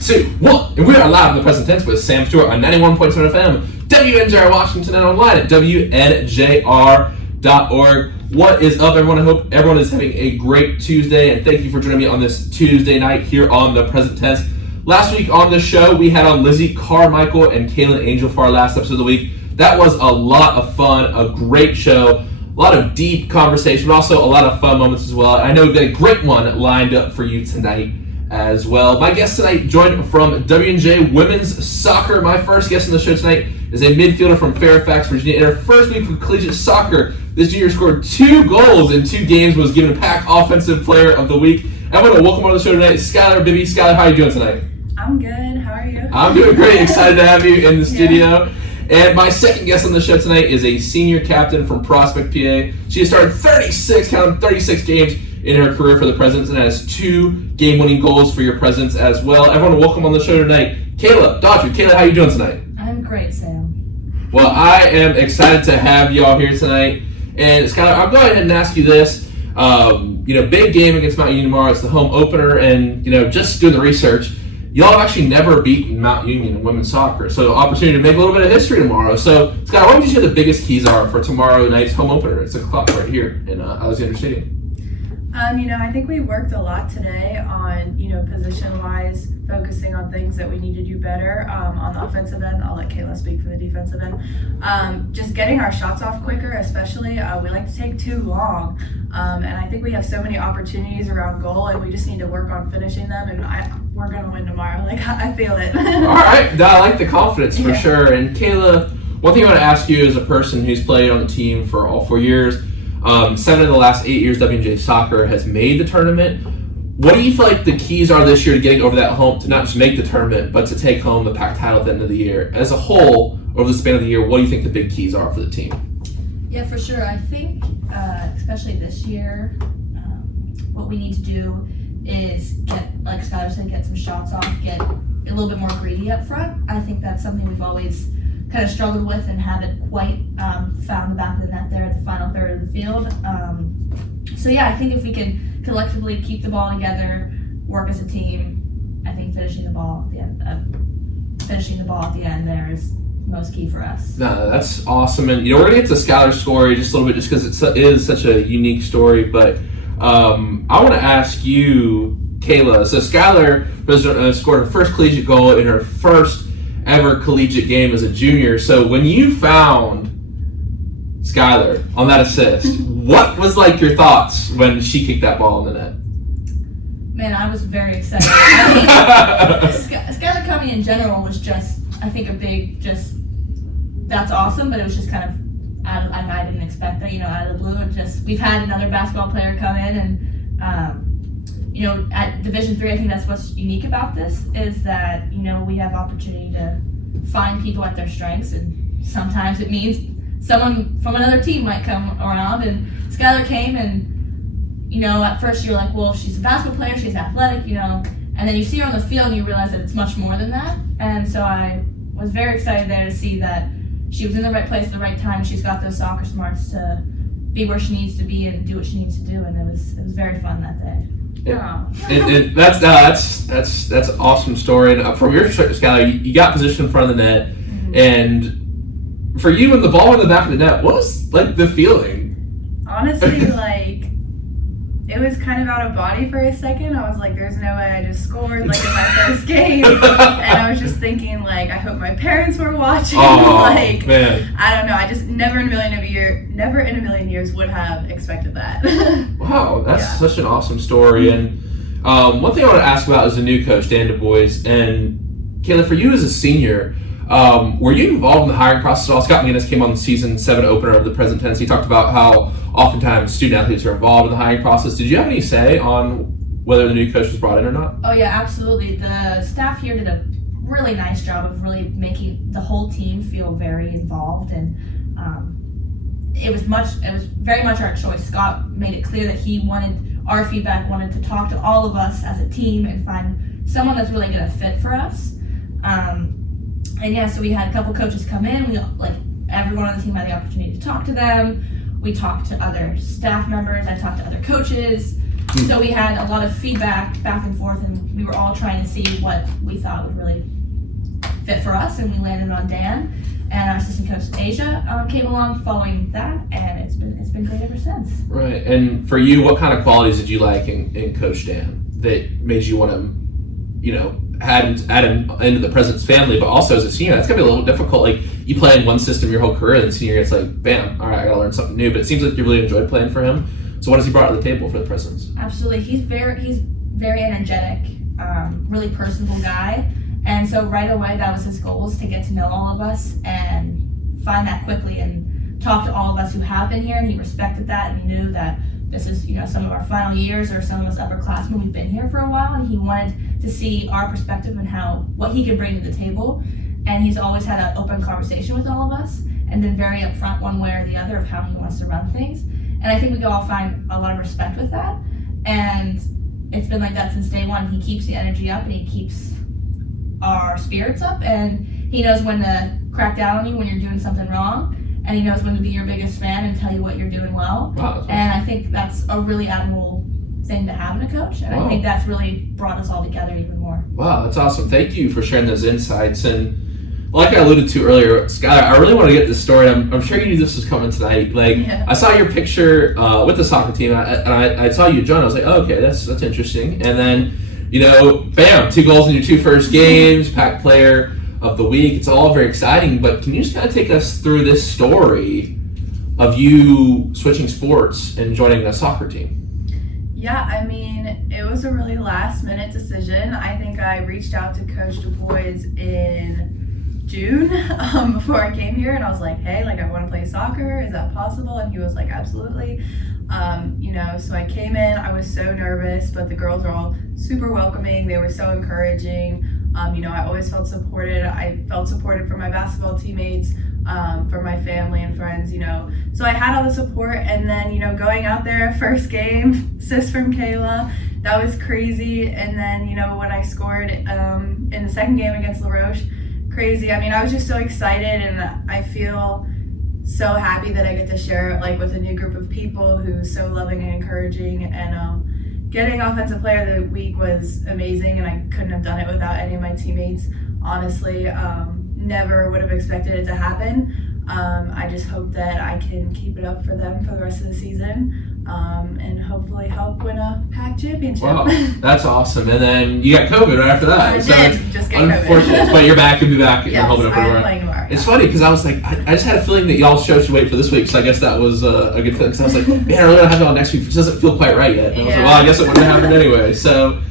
2, 1. And we are live in the present tense with Sam Stewart on 91.7 FM, WNJR Washington, and online at WNJR.org. What is up, everyone? I hope everyone is having a great Tuesday, and thank you for joining me on this Tuesday night here on the present tense. Last week on the show, we had on Lizzie Carmichael and Kayla and Angel for our last episode of the week. That was a lot of fun, a great show, a lot of deep conversation, but also a lot of fun moments as well. I know we've got a great one lined up for you tonight as well. My guest tonight joined from WNJ Women's Soccer. My first guest on the show tonight is a midfielder from Fairfax, Virginia. In her first week of collegiate soccer, this junior scored 2 goals in 2 games, was given PAC Offensive Player of the Week. I want to welcome on the show tonight, Skylar, Bibbee. Skylar, how are you doing tonight? I'm good. How are you? I'm doing great. Excited to have you in the studio. And my second guest on the show tonight is a senior captain from Prospect, PA. She has started 36 games in her career for the Presidents and has 2 game-winning goals for your Presidents as well. Everyone, welcome on the show tonight, Kayla, Daughtery. Kayla, how are you doing tonight? I'm great, Sam. Well, I am excited to have y'all here tonight. And Skylar, I'll go ahead and ask you this. Big game against Mount Union tomorrow. It's the home opener, and just doing the research, y'all have actually never beaten Mount Union in women's soccer. So, opportunity to make a little bit of history tomorrow. So, Skylar, what would you say the biggest keys are for tomorrow night's home opener? It's 6 o'clock right here in Alexander Stadium. I think we worked a lot today on, position-wise, focusing on things that we need to do better on the offensive end. I'll let Kayla speak for the defensive end. Just getting our shots off quicker, especially. We like to take too long. And I think we have so many opportunities around goal, and we just need to work on finishing them. And we're going to win tomorrow. I feel it. All right. I like the confidence for sure. And Kayla, one thing I want to ask you as a person who's played on the team for all 4 years, 7 of the last 8 years WNJ Soccer has made the tournament. What do you feel like the keys are this year to getting over that hump to not just make the tournament, but to take home the PAC title at the end of the year? As a whole, over the span of the year, what do you think the big keys are for the team? Yeah, for sure. I think, especially this year, what we need to do is get, like Skylar said, get some shots off, get a little bit more greedy up front. I think that's something we've always kind of struggled with and haven't quite found the back of the net there at the final third of the field. I think if we can collectively keep the ball together, work as a team, I think finishing the ball at the end there is most key for us. No, that's awesome. And we're gonna get to Skylar's story just a little bit, just because it is such a unique story. But I want to ask you, Kayla. So Skylar scored her first collegiate goal in her first ever collegiate game as a junior. So when you found Skylar on that assist, what was your thoughts when she kicked that ball in the net? Man, I was very excited. Skylar coming in general was just, I think, a big, that's awesome, but it was just kind of, I didn't expect that, out of the blue. We've had another basketball player come in and, at Division III, I think that's what's unique about this is that, we have opportunity to find people at their strengths, and sometimes it means someone from another team might come around, and Skylar came, and, at first you're like, well, she's a basketball player, she's athletic, and then you see her on the field and you realize that it's much more than that, and so I was very excited there to see that she was in the right place at the right time. She's got those soccer smarts to be where she needs to be and do what she needs to do, and it was very fun that day. That's an awesome story. And from your perspective, Skylar, you got positioned in front of the net, and for you, when the ball went in the back of the net, what was the feeling? Honestly, it was kind of out of body for a second. I was like, there's no way I just scored in my first game. And I was just thinking, I hope my parents were watching. Oh, man. I don't know. I just never in a million years would have expected that. Wow, that's such an awesome story. And one thing I want to ask about is the new coach, Dan Dubjay. And Kayla, for you as a senior, were you involved in the hiring process at all? Scott McGinnis came on the season 7 opener of the present tense. He talked about how oftentimes student athletes are involved in the hiring process. Did you have any say on whether the new coach was brought in or not? Oh yeah, absolutely. The staff here did a really nice job of really making the whole team feel very involved, and it was very much our choice. Scott made it clear that he wanted our feedback, wanted to talk to all of us as a team and find someone that's really going to fit for us. So we had a couple coaches come in. Everyone on the team had the opportunity to talk to them. We talked to other staff members. I talked to other coaches. So we had a lot of feedback back and forth, and we were all trying to see what we thought would really fit for us, and we landed on Dan. And our assistant coach Asia came along following that, and it's been great ever since. Right. And for you, what kind of qualities did you like in Coach Dan that made you want to, add him into the President's family? But also as a senior, that's gonna be a little difficult. Like you play in one system your whole career, and then senior year it's like, bam, all right, I gotta learn something new. But it seems like you really enjoyed playing for him. So what has he brought to the table for the Presidents? Absolutely, he's very energetic, really personable guy. And so right away, that was his goal, is to get to know all of us and find that quickly and talk to all of us who have been here. And he respected that, and he knew that this is, some of our final years or some of us upperclassmen, we've been here for a while, and he wanted to see our perspective and what he could bring to the table. And he's always had an open conversation with all of us and been very upfront one way or the other of how he wants to run things. And I think we can all find a lot of respect with that. And it's been like that since day one. He keeps the energy up, and he keeps our spirits up, and he knows when to crack down on you when you're doing something wrong, and he knows when to be your biggest fan and tell you what you're doing well. Wow, and I think that's a really admirable thing to have in a coach, and I think that's really brought us all together even more. Wow, that's awesome. Thank you for sharing those insights. And like I alluded to earlier, Skylar, I really want to get this story. I'm sure you knew this was coming tonight. I saw your picture with the soccer team, and I saw you, John. I was like, oh, okay, that's interesting. And then bam, 2 goals in your 2 first games, Pack Player of the Week. It's all very exciting, but can you just kind of take us through this story of you switching sports and joining a soccer team? Yeah, I mean, it was a really last-minute decision. I think I reached out to Coach Dubjay in June before I came here, and I was like, hey, I want to play soccer. Is that possible? And he was like, absolutely. So I came in, I was so nervous, but the girls are all super welcoming. They were so encouraging. I always felt supported. I felt supported from my basketball teammates, from my family and friends, So I had all the support, and then, going out there, first game, assist from Kayla, that was crazy. And then, when I scored in the second game against La Roche, crazy. I mean, I was just so excited, and I feel so happy that I get to share it with a new group of people who's so loving and encouraging. And getting Offensive Player of the Week was amazing, and I couldn't have done it without any of my teammates. Honestly, never would have expected it to happen. I just hope that I can keep it up for them for the rest of the season, and hopefully help win a PAC championship. Wow, that's awesome. And then you got COVID right after that. I did just get unfortunate, but you're back and be back. Yes, you're hoping up I'm playing tomorrow. It's funny because I was like, I just had a feeling that y'all show should wait for this week, so I guess that was a good feeling. Because I was like, man, I really don't have y'all next week, which doesn't feel quite right yet. And I was like, well, I guess it wouldn't have happened anyway. So,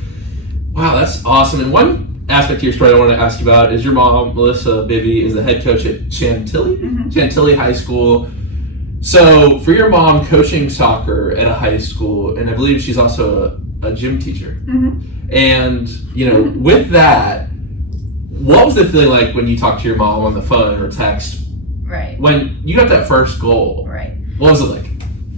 wow, that's awesome. And one aspect of your story I wanted to ask you about is your mom, Melissa Bibbee, is the head coach at Chantilly High School. So for your mom coaching soccer at a high school, and I believe she's also a gym teacher, and with that, what was the feeling like when you talked to your mom on the phone or text? Right. When you got that first goal. Right. What was it like?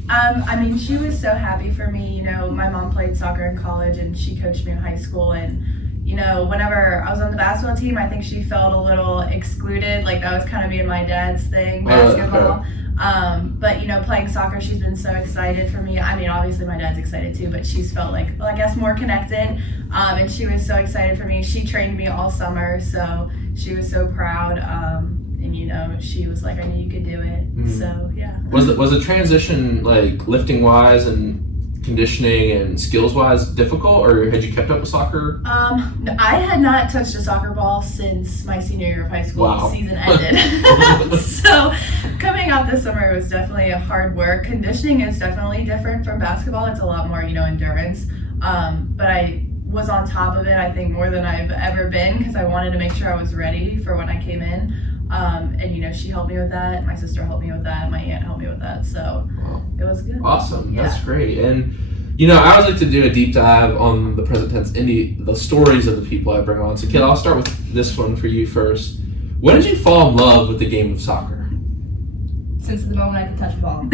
I mean, she was so happy for me. My mom played soccer in college, and she coached me in high school, and whenever I was on the basketball team, I think she felt a little excluded. That was kind of me and my dad's thing, basketball. But playing soccer, she's been so excited for me. I mean, obviously my dad's excited too, but she's felt I guess more connected. And she was so excited for me. She trained me all summer, so she was so proud. And she was like, I knew you could do it. So yeah. Was the transition lifting wise and conditioning and skills wise difficult, or had you kept up with soccer? I had not touched a soccer ball since my senior year of high school. Wow. Season ended. So coming out this summer was definitely a hard work. Conditioning is definitely different from basketball. It's a lot more, endurance. But I was on top of it, I think, more than I've ever been, because I wanted to make sure I was ready for when I came in. And she helped me with that. My sister helped me with that. My aunt helped me with that. So it was good. Awesome. Yeah. That's great. And I always like to do a deep dive on the present tense in the stories of the people I bring on. So Kayla, I'll start with this one for you first. When did you fall in love with the game of soccer? Since the moment I could touch a ball.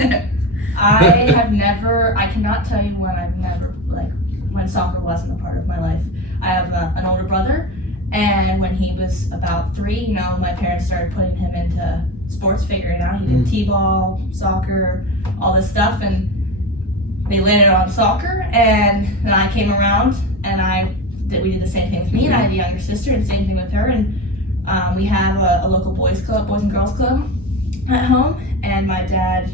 I cannot tell you when soccer wasn't a part of my life. I have an older brother, and when he was about 3, my parents started putting him into sports, figuring out he did t-ball, soccer, all this stuff, and they landed on soccer, and then I came around, and we did the same thing with me, and I had a younger sister, and same thing with her, and we have a local boys and girls club at home, and my dad,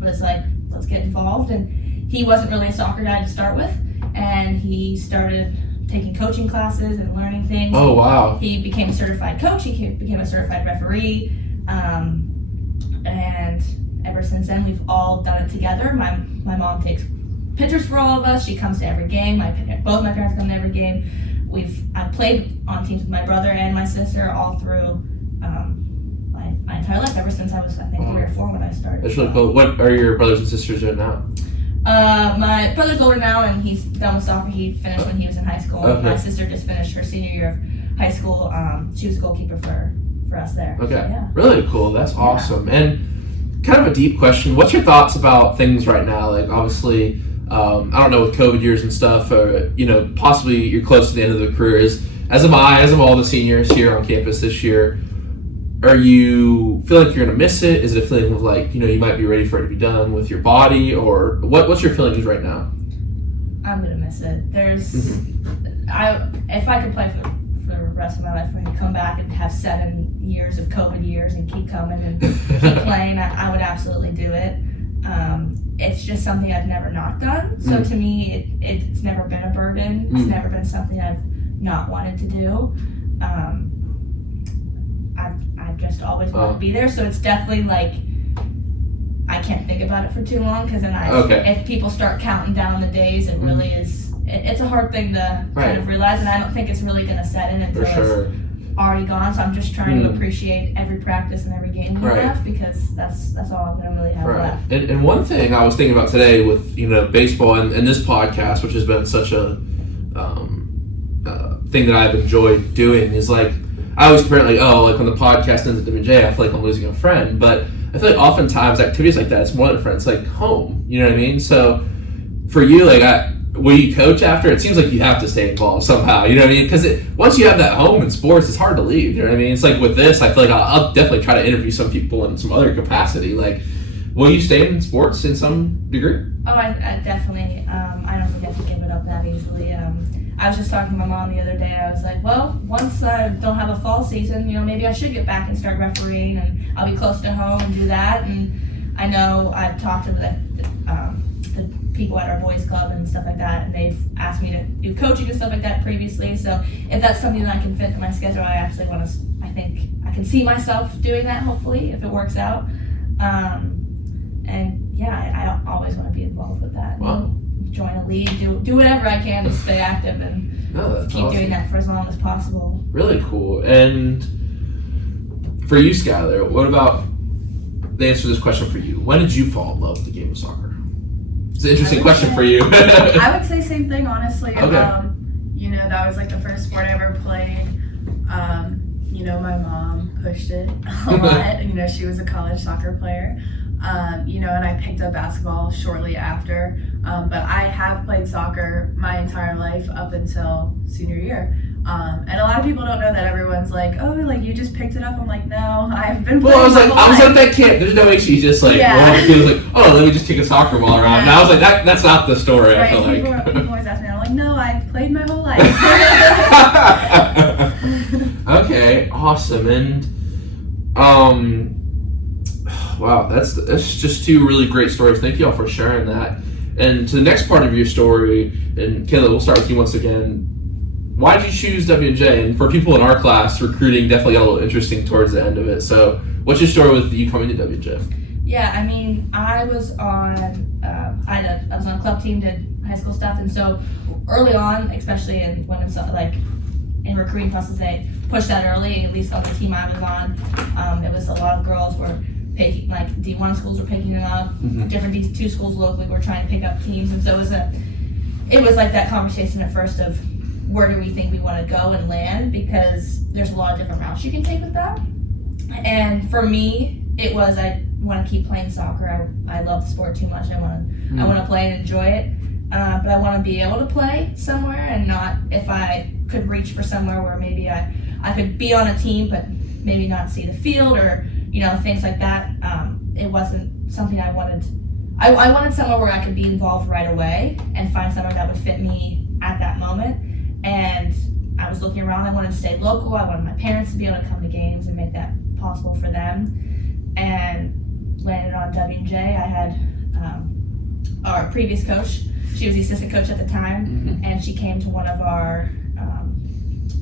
was like, let's get involved, and he wasn't really a soccer guy to start with, and he started taking coaching classes and learning things. Oh, wow. He became a certified coach, he became a certified referee, and ever since then we've all done it together. My mom takes pictures for all of us, she comes to every game, both my parents come to every game. I've played on teams with my brother and my sister all through my entire life, ever since I was, I think, 3 or 4 when I started. That's really cool. What are your brothers and sisters doing now? My brother's older now, and he's done with soccer. He finished when he was in high school. Okay. My sister just finished her senior year of high school. She was a goalkeeper for us there. Okay. So, yeah. Really cool. That's awesome. And kind of a deep question. What's your thoughts about things right now? Like, obviously, I don't know, with COVID years and stuff, possibly you're close to the end of the career. As am I, as am all the seniors here on campus this year. Are you feel like you're going to miss it? Is it a feeling of like, you might be ready for it to be done with your body? Or what's your feelings right now? I'm going to miss it. If I could play for the rest of my life, if I could come back and have 7 years of COVID years and keep coming and keep playing, I would absolutely do it. It's just something I've never not done. So to me, it's never been a burden. It's never been something I've not wanted to do. I've just always wanted to be there. So it's definitely like, I can't think about it for too long, because then if people start counting down the days, it really is, it's a hard thing to kind of realize, and I don't think it's really going to set in until it's already gone. So I'm just trying to appreciate every practice and every game we have, because that's all I'm going to really have left. And one thing I was thinking about today with baseball and this podcast, which has been such a thing that I've enjoyed doing, is like, I always compare it like when the podcast ends at Dubjay, I feel like I'm losing a friend, but I feel like oftentimes activities like that, it's more than a friend, it's like home, you know what I mean? So for you, like, will you coach after? It seems like you have to stay involved somehow, you know what I mean? Because once you have that home in sports, it's hard to leave, you know what I mean? It's like with this, I feel like I'll definitely try to interview some people in some other capacity. Like, will you stay in sports in some degree? Oh, I definitely, I don't think I could give it up that easily. I was just talking to my mom the other day. I was like, well, once I don't have a fall season, maybe I should get back and start refereeing, and I'll be close to home and do that. And I know I've talked to the people at our boys club and stuff like that, and they've asked me to do coaching and stuff like that previously. So if that's something that I can fit in my schedule, I actually want to, I think I can see myself doing that, hopefully, if it works out. And yeah, I always want to be involved with that. Wow. Join a league, do whatever I can to stay active and keep doing that for as long as possible. Really cool. And for you, Skylar, what about the answer to this question for you? When did you fall in love with the game of soccer? It's an interesting question for you. I would say same thing, honestly. Okay. That was like the first sport I ever played. My mom pushed it a lot. She was a college soccer player. And I picked up basketball shortly after. But I have played soccer my entire life up until senior year. And a lot of people don't know that. Everyone's like, oh, like you just picked it up. I'm like, no, I've been playing I was my whole at life. that camp. There's no way she's just like, she was like, oh, let me just kick a soccer ball around. And I was like, that's not the story, right, I feel people always ask me, I'm like, no, I played my whole life. Okay, awesome. And wow, that's just 2 really great stories. Thank you all for sharing that. And to the next part of your story, and Kayla, we'll start with you once again. Why did you choose Dubjay? And for people in our class, recruiting definitely got a little interesting towards the end of it. So what's your story with you coming to Dubjay? Yeah, I mean, I was on I was on a club team, did high school stuff, and so early on, especially in women's in recruiting process, they pushed that early. At least on the team I was on, it was a lot of girls were picking, like D1 schools were picking them up. Different D2 schools locally were trying to pick up teams, and so it was like that conversation at first of where do we think we want to go and land, because there's a lot of different routes you can take with that. And for me, it was I want to keep playing soccer. I love the sport too much. I want to play and enjoy it, but I want to be able to play somewhere, and not if I could reach for somewhere where maybe I could be on a team but maybe not see the field or things like that. It wasn't something I I wanted somewhere where I could be involved right away and find somewhere that would fit me at that moment. And I was looking around. I wanted to stay local. I wanted my parents to be able to come to games and make that possible for them. And landed on Dubjay. I had our previous coach. She was the assistant coach at the time, and she came to one of our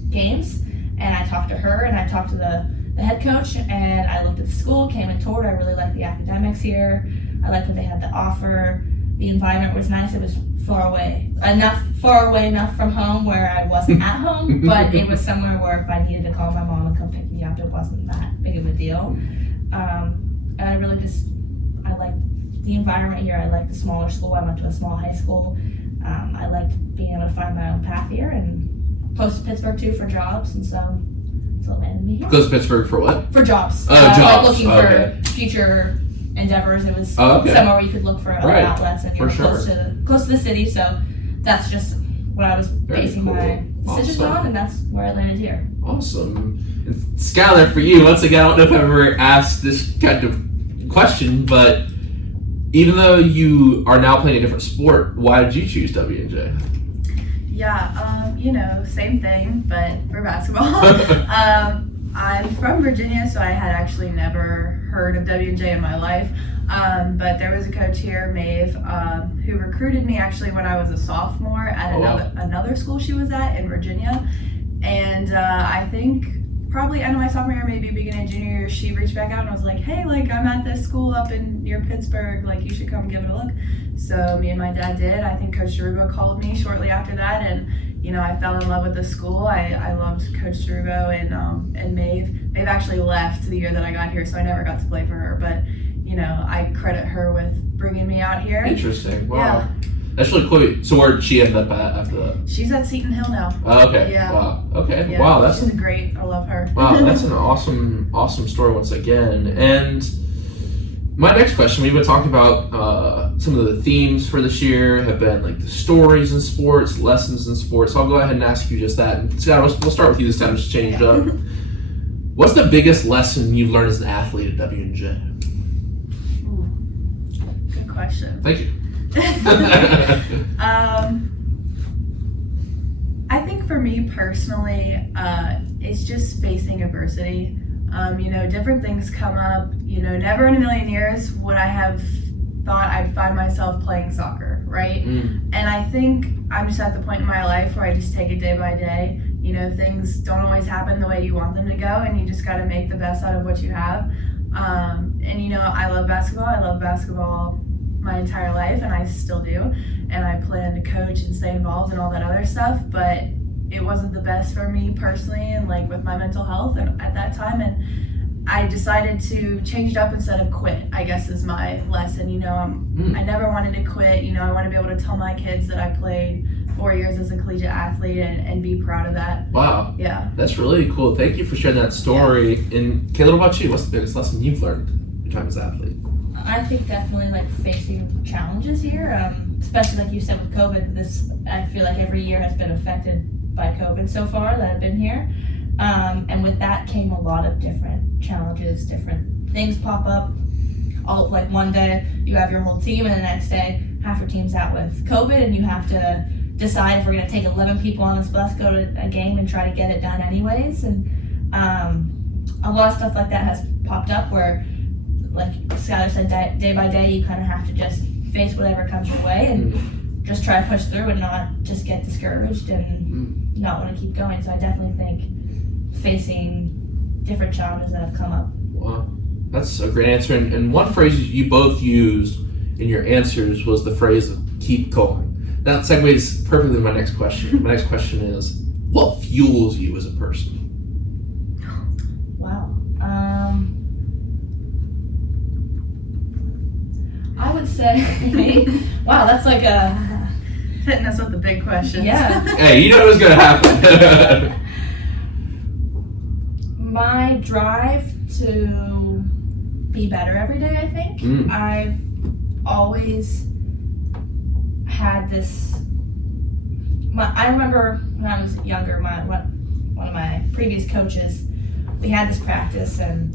games. And I talked to her, and I talked to the head coach, and I looked at the school, came and toured. I really liked the academics here. I liked what they had to offer. The environment was nice. It was far away enough from home where I wasn't at home, but it was somewhere where if I needed to call my mom and come pick me up, it wasn't that big of a deal. And I really I liked the environment here. I liked the smaller school. I went to a small high school. I liked being able to find my own path here, and close to Pittsburgh too for jobs, and so it landed me here. Close to Pittsburgh for what? For jobs. Jobs. Like looking for future endeavors. It was somewhere where you could look for other outlets, and you're close to the city. So that's just what I was basing my decisions on, and that's where I landed here. Awesome. And Skylar, for you, once again, I don't know if I've ever asked this kind of question, but even though you are now playing a different sport, why did you choose Dubjay? Yeah, same thing, but for basketball. I'm from Virginia, so I had actually never heard of Dubjay in my life. But there was a coach here, Maeve, who recruited me actually when I was a sophomore at another school she was at in Virginia. And I think probably end of my sophomore year, maybe beginning of junior year, she reached back out and was like, hey, like I'm at this school up near Pittsburgh, like you should come give it a look. So me and my dad did. I think Coach Derubo called me shortly after that, and I fell in love with the school. I loved Coach Derubo and Maeve. Maeve actually left the year that I got here, so I never got to play for her, but I credit her with bringing me out here. Interesting. Wow. Yeah. That's really cool. So where'd she end up at after that? She's at Seton Hill now. Oh, okay. Yeah. Wow. Okay. Yeah. Wow. She's great. I love her. Wow. That's an awesome story once again. And my next question, we've been talking about some of the themes for this year have been like the stories in sports, lessons in sports. So I'll go ahead and ask you just that. And Scott, we'll start with you this time. Just change it up. What's the biggest lesson you've learned as an athlete at Dubjay? Good question. Thank you. I think for me personally, it's just facing adversity. Different things come up. Never in a million years would I have thought I'd find myself playing soccer, right? And I think I'm just at the point in my life where I just take it day by day. Things don't always happen the way you want them to go, and you just got to make the best out of what you have. I love basketball. I love basketball my entire life, and I still do, and I plan to coach and stay involved and all that other stuff, but it wasn't the best for me personally and like with my mental health at that time, and I decided to change it up instead of quit, I guess is my lesson. I never wanted to quit. I want to be able to tell my kids that I played 4 years as a collegiate athlete and be proud of that. Wow. Yeah. That's really cool. Thank you for sharing that story. Yeah. And Kayla, what about you? What's the biggest lesson you've learned in your time as an athlete? I think definitely like facing challenges here, especially like you said with COVID. I feel like every year has been affected by COVID so far that I've been here, and with that came a lot of different challenges, different things pop up. All like one day you have your whole team, and the next day half your team's out with COVID, and you have to decide if we're going to take 11 people on this bus, go to a game, and try to get it done anyways. And a lot of stuff like that has popped up where, like Skylar said, day by day, you kind of have to just face whatever comes your way and just try to push through and not just get discouraged and not want to keep going. So I definitely think facing different challenges that have come up. Wow, that's a great answer. And one phrase you both used in your answers was the phrase "keep going." That segues perfectly to my next question. My next question is, what fuels you as a person? Wow. I would say, wow, that's like hitting us with the big questions. Yeah. Hey, you know what's going to happen. My drive to be better every day, I think. I've always had this. I remember when I was younger, one of my previous coaches, we had this practice, and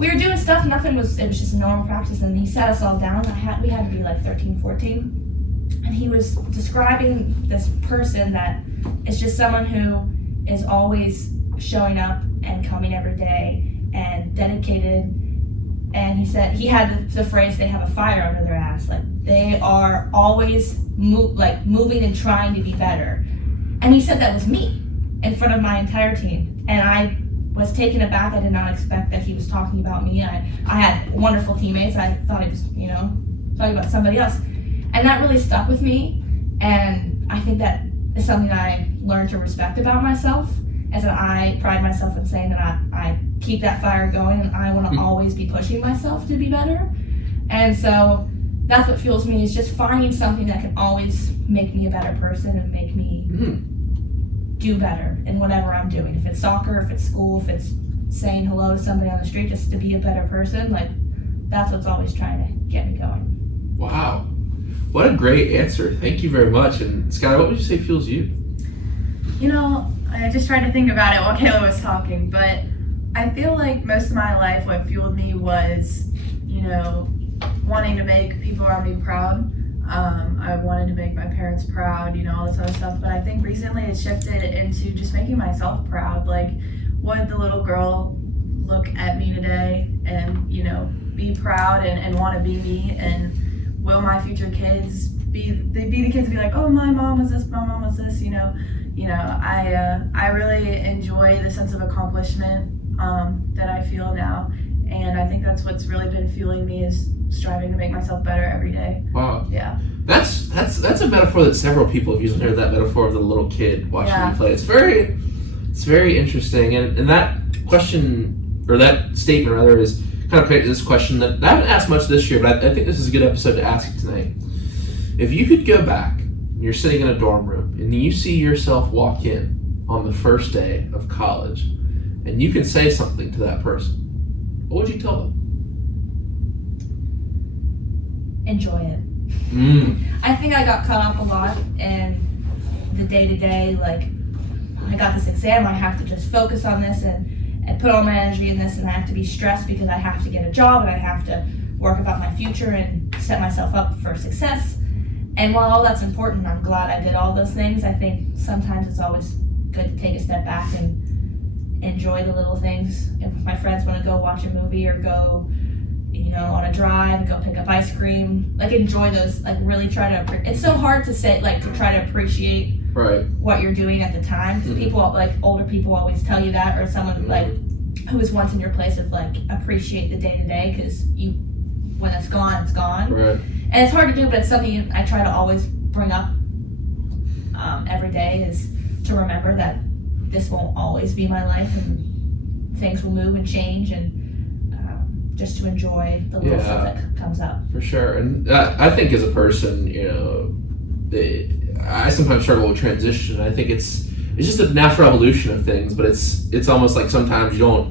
we were doing stuff, it was just normal practice, and he sat us all down. We had to be like 13, 14. And he was describing this person that is just someone who is always showing up and coming every day and dedicated. And he said, he had the phrase, they have a fire under their ass. Like, they are always moving and trying to be better. And he said that was me in front of my entire team. And I was taken aback. I did not expect that he was talking about me. I had wonderful teammates. I thought he was, talking about somebody else. And that really stuck with me. And I think that is something I learned to respect about myself, is that I pride myself in saying that I keep that fire going, and I want to always be pushing myself to be better. And so that's what fuels me, is just finding something that can always make me a better person and make me do better in whatever I'm doing. If it's soccer, if it's school, if it's saying hello to somebody on the street, just to be a better person, like, that's what's always trying to get me going. Wow. What a great answer. Thank you very much. And Skylar, what would you say fuels you? I just tried to think about it while Kayla was talking, but I feel like most of my life what fueled me was, wanting to make people around me proud. I wanted to make my parents proud, all this other stuff. But I think recently it shifted into just making myself proud. Like, would the little girl look at me today and, be proud and want to be me? And will my future kids be the kids be like, oh, my mom was this, my mom was this, I really enjoy the sense of accomplishment that I feel now. And I think that's what's really been fueling me, is striving to make myself better every day. Wow. Yeah. That's a metaphor that several people have used. Heard that metaphor of the little kid watching you play. It's very interesting. And that question, or that statement rather, is kind of created this question that I haven't asked much this year, but I think this is a good episode to ask it tonight. If you could go back, and you're sitting in a dorm room, and you see yourself walk in on the first day of college, and you can say something to that person, what would you tell them? Enjoy it. I think I got caught up a lot in the day-to-day, like, I got this exam, I have to just focus on this and put all my energy in this, and I have to be stressed because I have to get a job and I have to work about my future and set myself up for success. And while all that's important, I'm glad I did all those things. I think sometimes it's always good to take a step back and enjoy the little things. If my friends want to go watch a movie or go, on a drive and go pick up ice cream, like, enjoy those, like, really try to, it's so hard to say, like, to try to appreciate what you're doing at the time, because people, like, older people always tell you that, or someone like who was once in your place of, like, appreciate the day-to-day, because when it's gone, it's gone. Right. And it's hard to do, but it's something I try to always bring up every day, is to remember that this won't always be my life, and things will move and change, and just to enjoy the little stuff that comes up. For sure. And I think as a person, I sometimes struggle with transition. I think it's just a natural evolution of things, but it's almost like sometimes you don't.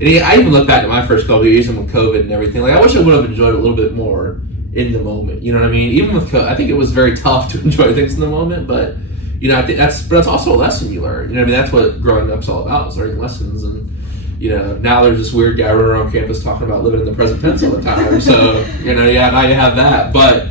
And I even look back at my first couple of years with COVID and everything. Like, I wish I would have enjoyed it a little bit more in the moment. You know what I mean? Even with COVID, I think it was very tough to enjoy things in the moment, but I think that's also a lesson you learn. You know what I mean? That's what growing up's all about, is learning lessons. And now there's this weird guy running around campus talking about living in the present tense all the time. So, now you have that. But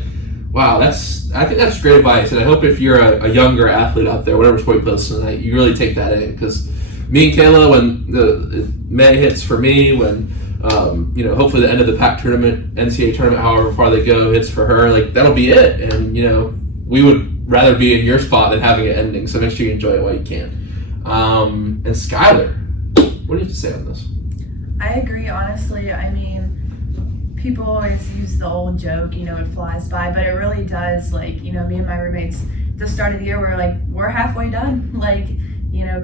wow, I think that's great advice. And I hope if you're a younger athlete out there, whatever sport you play tonight, you really take that in. Because me and Kayla, when the May hits for me, when hopefully the end of the PAC tournament, NCAA tournament, however far they go, hits for her, like, that'll be it. And we would rather be in your spot than having it ending. So make sure you enjoy it while you can. And Skylar, what do you have to say on this? I agree, honestly. I mean, people always use the old joke, it flies by, but it really does. Like, me and my roommates, at the start of the year, we're halfway done. Like,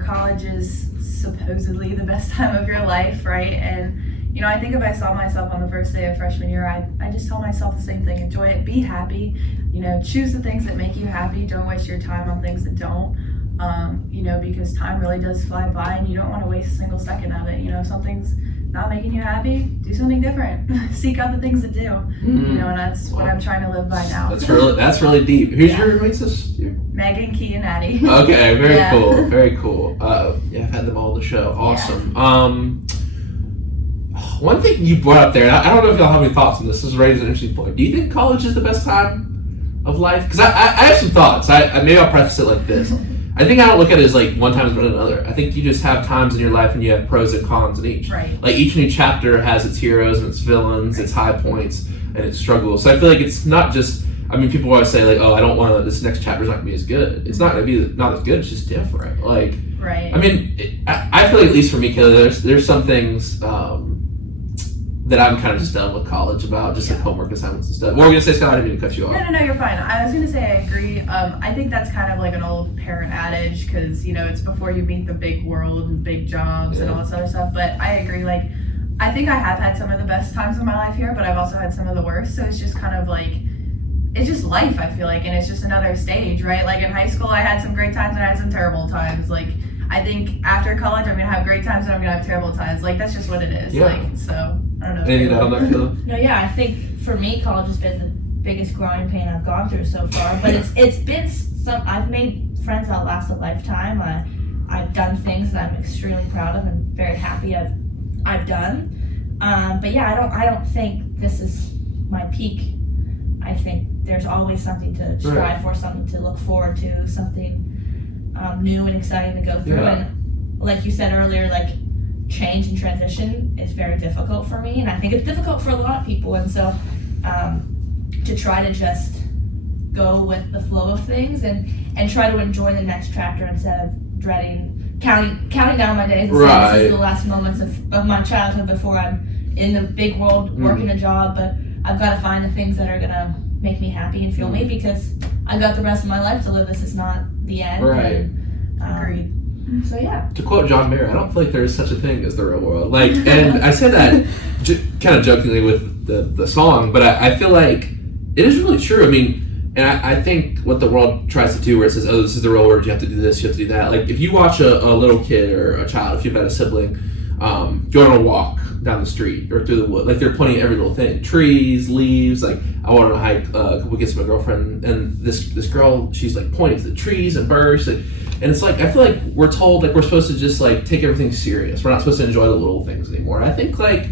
college is supposedly the best time of your life, right? And, I think if I saw myself on the first day of freshman year, I just tell myself the same thing. Enjoy it, be happy, choose the things that make you happy. Don't waste your time on things that don't. Because time really does fly by, and you don't want to waste a single second of it. If something's not making you happy, do something different. Seek out the things that do. And that's what I'm trying to live by now. That's really deep. Who's your roommates this year? Megan, Key, and Addie. Okay, very cool. I've had them all on the show. Awesome. one thing you brought up there, and I don't know if y'all have any thoughts on this. This raises an interesting point. Do you think college is the best time of life? Because I have some thoughts. Maybe I'll preface it like this. I think I don't look at it as like one time is better than another. I think you just have times in your life and you have pros and cons in each. Right. Like each new chapter has its heroes and its villains, its high points and its struggles. So I feel like it's not just. I mean, people always say like, "Oh, I don't want to. This next chapter's not gonna be as good." It's not gonna be not as good. It's just different. Like, right. I mean, I feel like at least for me, Kayla, there's some things that I'm kind of just done with college about, just like homework assignments and stuff. What were you gonna say, Scott? I didn't mean to cut you off. No, you're fine. I was gonna say I agree. I think that's kind of like an old parent adage because it's before you meet the big world and big jobs and all this other stuff. But I agree. Like, I think I have had some of the best times of my life here, but I've also had some of the worst. So it's just kind of like. It's just life, I feel like, and it's just another stage, right? Like in high school, I had some great times and I had some terrible times. Like, I think after college, I'm gonna have great times and I'm gonna have terrible times. Like, that's just what it is. Yeah. Like, so I don't know. Anything to add on that, Kayla? No, yeah, I think for me, college has been the biggest growing pain I've gone through so far. But it's been some. I've made friends that last a lifetime. I've done things that I'm extremely proud of and very happy I've done. But yeah, I don't think this is my peak. I think there's always something to strive for, something to look forward to, something new and exciting to go through. Yeah. And like you said earlier, like change and transition is very difficult for me, and I think it's difficult for a lot of people. And so to try to just go with the flow of things and try to enjoy the next chapter instead of dreading, counting down my days and saying this is the last moments of my childhood before I'm in the big world working a job. But I've got to find the things that are gonna make me happy and fuel me because I've got the rest of my life to live. This is not the end. Right. Agreed. So yeah. To quote John Mayer, I don't feel like there is such a thing as the real world. Like, and I said that kind of jokingly with the song, but I feel like it is really true. I mean, and I think what the world tries to do, where it says, "Oh, this is the real world. You have to do this. You have to do that." Like, if you watch a little kid or a child, if you've had a sibling, go on a walk down the street or through the wood, like they're pointing at every little thing, trees, leaves. Like, I went on a hike a couple weekends with my girlfriend, and this girl, she's like pointing to the trees and birds, and it's like I feel like we're told like we're supposed to just like take everything serious. We're not supposed to enjoy the little things anymore. And I think like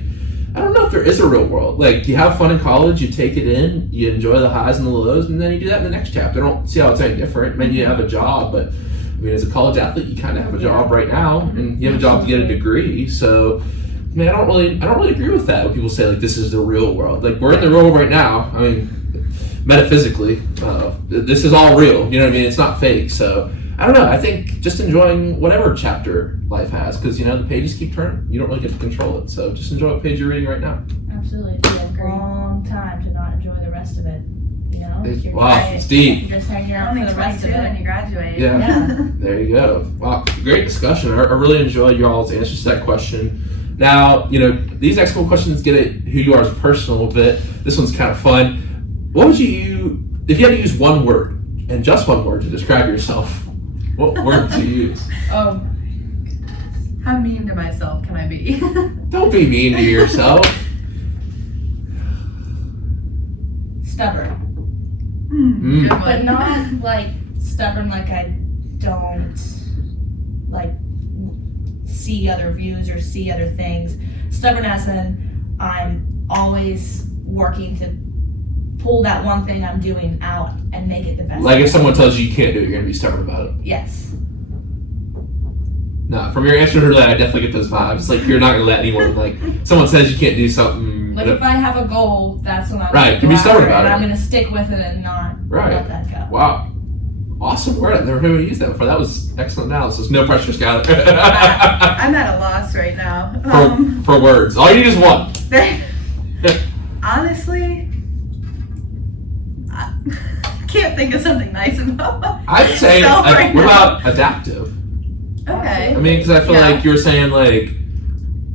I don't know if there is a real world. Like, you have fun in college, you take it in, you enjoy the highs and the lows, and then you do that in the next chapter. I don't see how it's any different. Maybe you have a job, but I mean, as a college athlete, you kind of have a job right now, and you have a job to get a degree. So, I mean, I don't really agree with that when people say like this is the real world. Like, we're in the real world right now. I mean, metaphysically, this is all real. You know what I mean? It's not fake. So, I don't know. I think just enjoying whatever chapter life has, because the pages keep turning. You don't really get to control it. So, just enjoy what page you're reading right now. Absolutely, it'd be a long time to not enjoy the rest of it. Wow, it's deep. You're just hanging out for the rest of it. When you graduate. Yeah. There you go. Wow, great discussion. I really enjoyed y'all's answers to that question. Now, these next couple questions get at who you are as a person a little bit. This one's kind of fun. What would you, if you had to use one word, and just one word to describe yourself, what word would you use? Oh. How mean to myself can I be? Don't be mean to yourself. Stubborn. Good one. But not like stubborn like I don't like see other views or see other things. Stubborn as in I'm always working to pull that one thing I'm doing out and make it the best. Like if someone tells you you can't do it, you're going to be stubborn about it. Yes. No, from your answer to that, I definitely get those vibes. It's like you're not going to let anyone, like, someone says you can't do something. Like if I have a goal, that's when I'm right, you be stubborn about it. And I'm going to stick with it and not let that go. Wow. Awesome word. I've never heard anyone use that before. That was excellent analysis. No pressure, Skylar. I'm at a loss right now. For words. All you need is one. Honestly, I can't think of something nice about I'd say, right what now. about adaptive? Okay. I mean, because I feel like you were saying, like,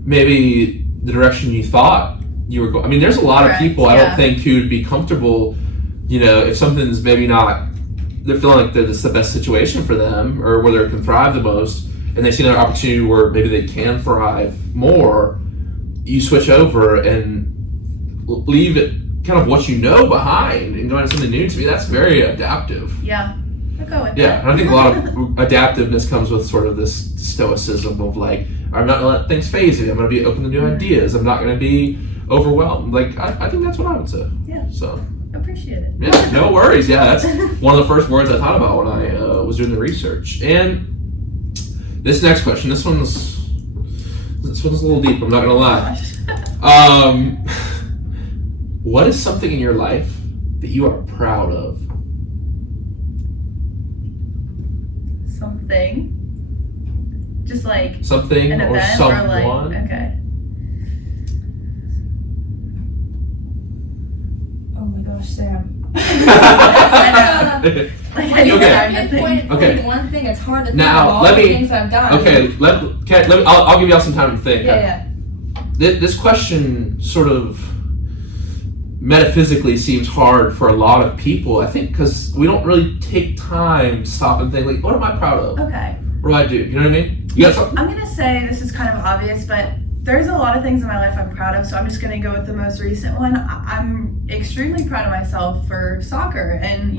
maybe the direction you thought you were going. I mean, there's a lot of people I don't think who'd be comfortable, if something's maybe not, they're feeling like this is the best situation for them or where they can thrive the most, and they see another opportunity where maybe they can thrive more, you switch over and leave it kind of what you know behind and go into something new. To me, that's very adaptive. Yeah. I'll go with Yeah, that. and I think a lot of adaptiveness comes with sort of this stoicism of like, I'm not gonna let things phase me. I'm gonna be open to new ideas. I'm not gonna be overwhelmed. Like, I think that's what I would say. Yeah. So. Appreciate it. Yeah, no worries. Yeah, that's one of the first words I thought about when I was doing the research. And this next question, this one's a little deep. I'm not gonna lie. What is something in your life that you are proud of? Something. Just like Something an or event someone. or like okay. Oh my gosh, Sam. Like I need Okay. time to think. Okay. One thing, it's hard to think Now, of all let the me- things I've done. Okay, I'll give y'all some time to think. Yeah. This question sort of metaphysically seems hard for a lot of people. I think because we don't really take time to stop and think, like, what am I proud of? Okay. What do I do? You know what I mean? You got something? I'm gonna say this is kind of obvious, but there's a lot of things in my life I'm proud of, so I'm just gonna go with the most recent one. I'm extremely proud of myself for soccer, and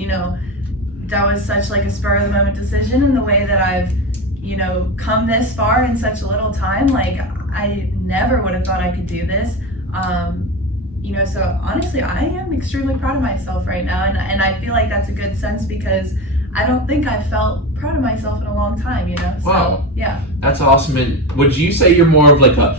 that was such like a spur of the moment decision, and the way that I've come this far in such a little time. Like I never would have thought I could do this. So honestly, I am extremely proud of myself right now, and I feel like that's a good sense because I don't think I felt proud of myself in a long time. So, Wow. Yeah. That's awesome. And would you say you're more of like a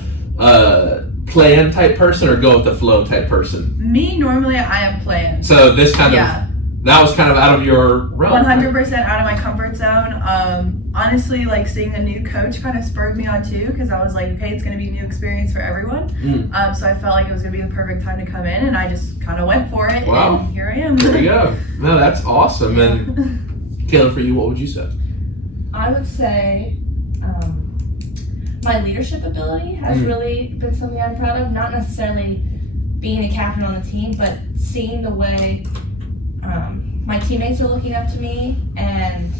plan type person or go with the flow type person? Me, normally I am planned. So this kind of, Yeah. that was kind of out of your realm. 100% out of my comfort zone. Honestly, like seeing a new coach kind of spurred me on too, because I was like, okay, it's going to be a new experience for everyone. So I felt like it was going to be the perfect time to come in, and I just kind of went for it. Wow. And here I am. There you go. No, that's awesome. And Kayla, for you, what would you say? I would say my leadership ability has really been something I'm proud of. Not necessarily being a captain on the team, but seeing the way my teammates are looking up to me, and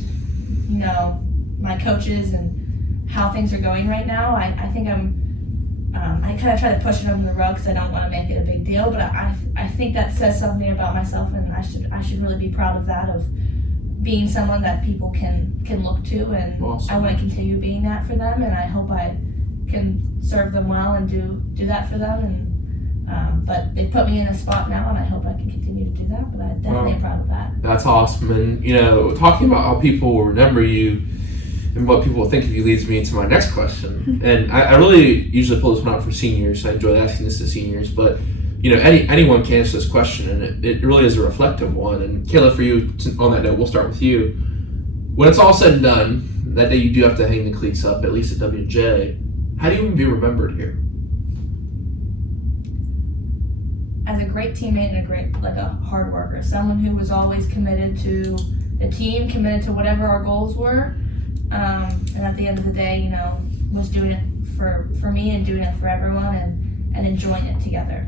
my coaches and how things are going right now. I think I kind of try to push it under the rug because I don't want to make it a big deal, but I think that says something about myself, and I should really be proud of that, of being someone that people can look to, and Awesome. I want to continue being that for them, and I hope I can serve them well and do that for them. And but they put me in a spot now, and I hope I can continue to do that. But I definitely am proud of that. That's awesome. And talking about how people will remember you and what people will think of you leads me into my next question. And I really usually pull this one out for seniors. So I enjoy asking this to seniors, but anyone can answer this question, and it really is a reflective one. And Kayla, for you, on that note, we'll start with you. When it's all said and done, that day you do have to hang the cleats up, at least at Dubjay. How do you even be remembered here? As a great teammate and a hard worker, someone who was always committed to the team, committed to whatever our goals were, and at the end of the day, was doing it for me and doing it for everyone, and enjoying it together.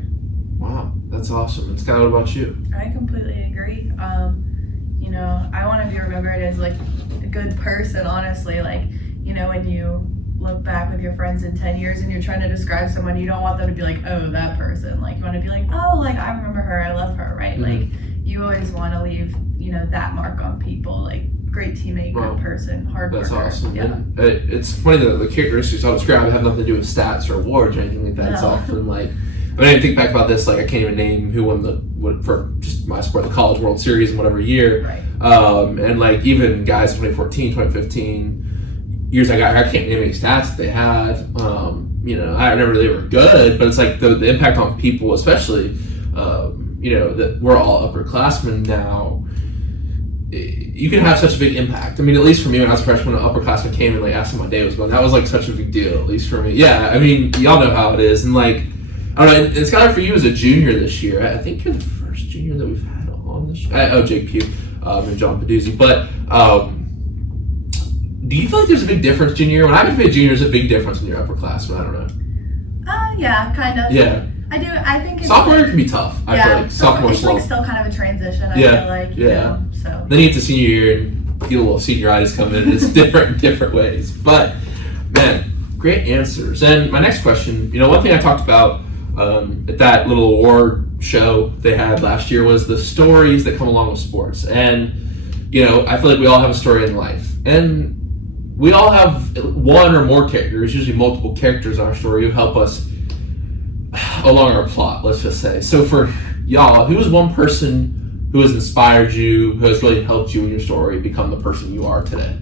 Wow, that's awesome. And Skylar, what about you? I completely agree. I want to be remembered as like a good person, honestly. Like, when you look back with your friends in 10 years and you're trying to describe someone, you don't want them to be like, oh, that person. Like, you want to be like, oh, like, I remember her, I love her, right? Like, you always want to leave, that mark on people, like, great teammate, good person, hard worker. That's awesome. Yeah. And it's funny that the characteristics I'll describe have nothing to do with stats or awards or anything like that. It's No. often like, I think back about this, like I can't even name who won for just my sport, the College World Series in whatever year. Right. And like even guys 2014, 2015, years I can't name any stats that they had. I remember they were good, but it's like the impact on people, especially, that we're all upperclassmen now. You can have such a big impact. I mean, at least for me, when I was a freshman, an upperclassman came and like asked how my day was going. That was like such a big deal, at least for me. Yeah, I mean, y'all know how it is, and like, I don't know. And Skylar, for you as a junior this year, I think you're the first junior that we've had on the show. Jake Pugh and John Peduzzi. But do you feel like there's a big difference junior year? When I got to be a junior, there's a big difference when you're upperclassmen. I don't know. Yeah, kind of. Yeah. I do. I think it's Sophomore can be tough. I feel like sophomore it's slow. like still kind of a transition. I Yeah, feel like, yeah. So Then you get to senior year and feel a little senioritis come in, and it's different in different ways. But man, great answers. And my next question, one thing I talked about at that little award show they had last year was the stories that come along with sports. And I feel like we all have a story in life. And we all have one or more characters, usually multiple characters in our story who help us along our plot, let's just say. So for y'all, who is one person who has inspired you, who has really helped you in your story become the person you are today?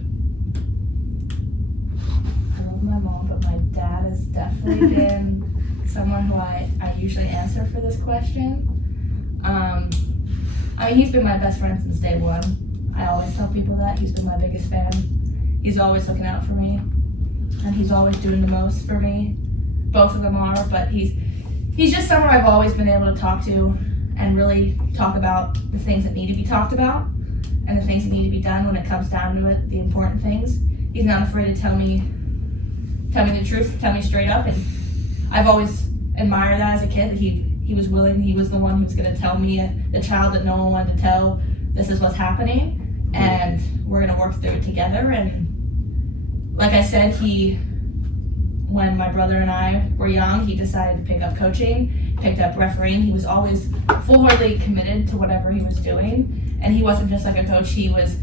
I love my mom, but my dad has definitely been someone who I usually answer for this question. He's been my best friend since day one. I always tell people that. He's been my biggest fan. He's always looking out for me, and he's always doing the most for me. Both of them are, but he's just someone I've always been able to talk to and really talk about the things that need to be talked about and the things that need to be done when it comes down to it, the important things. He's not afraid to tell me the truth, tell me straight up, and I've always admired that as a kid, that he was willing, he was the one who was going to tell me, the child that no one wanted to tell, this is what's happening, and we're going to work through it together. And like I said, when my brother and I were young, he decided to pick up coaching, picked up refereeing. He was always full-heartedly committed to whatever he was doing, and he wasn't just like a coach, he was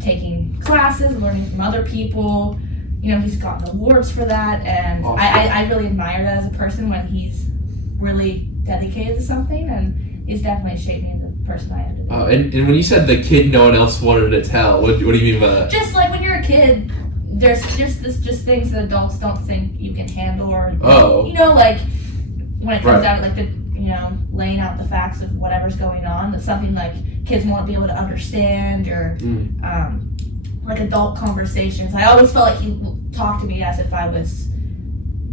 taking classes, learning from other people. He's gotten awards for that, and awesome. I really admire that as a person when he's really dedicated to something, and he's definitely shaped me into the person I am today. Oh, and when you said the kid no one else wanted to tell, what do you mean by that? Just like when you're a kid, there's just things that adults don't think you can handle, or like when it comes down to like the laying out the facts of whatever's going on, that's something like kids won't be able to understand, or like adult conversations. I always felt like he talked to me as if I was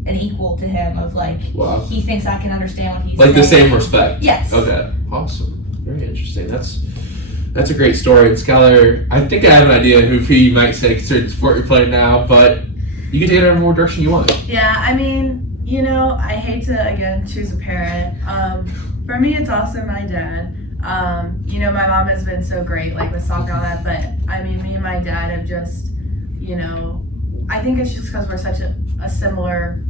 an equal to him, of like, wow. He thinks I can understand what he's saying. Like the same respect. Yes. Okay. Awesome. Very interesting. That's a great story. And Skylar, I think I have an idea who you might say considering the sport you're playing now, but you can take it in whatever direction you want. Yeah, I hate to again choose a parent. For me, it's also my dad. My mom has been so great, like with soccer and all that, but me and my dad have just, I think it's just because we're such a similar,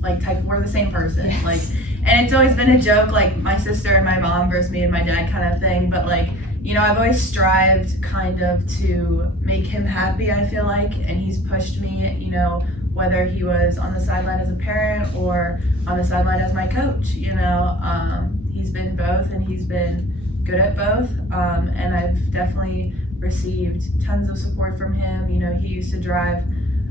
like, type. We're the same person, yes. Like, and it's always been a joke, like my sister and my mom versus me and my dad kind of thing. But like, I've always strived kind of to make him happy, I feel like, and he's pushed me, whether he was on the sideline as a parent or on the sideline as my coach. He's been both, and he's been good at both, and I've definitely received tons of support from him. He used to drive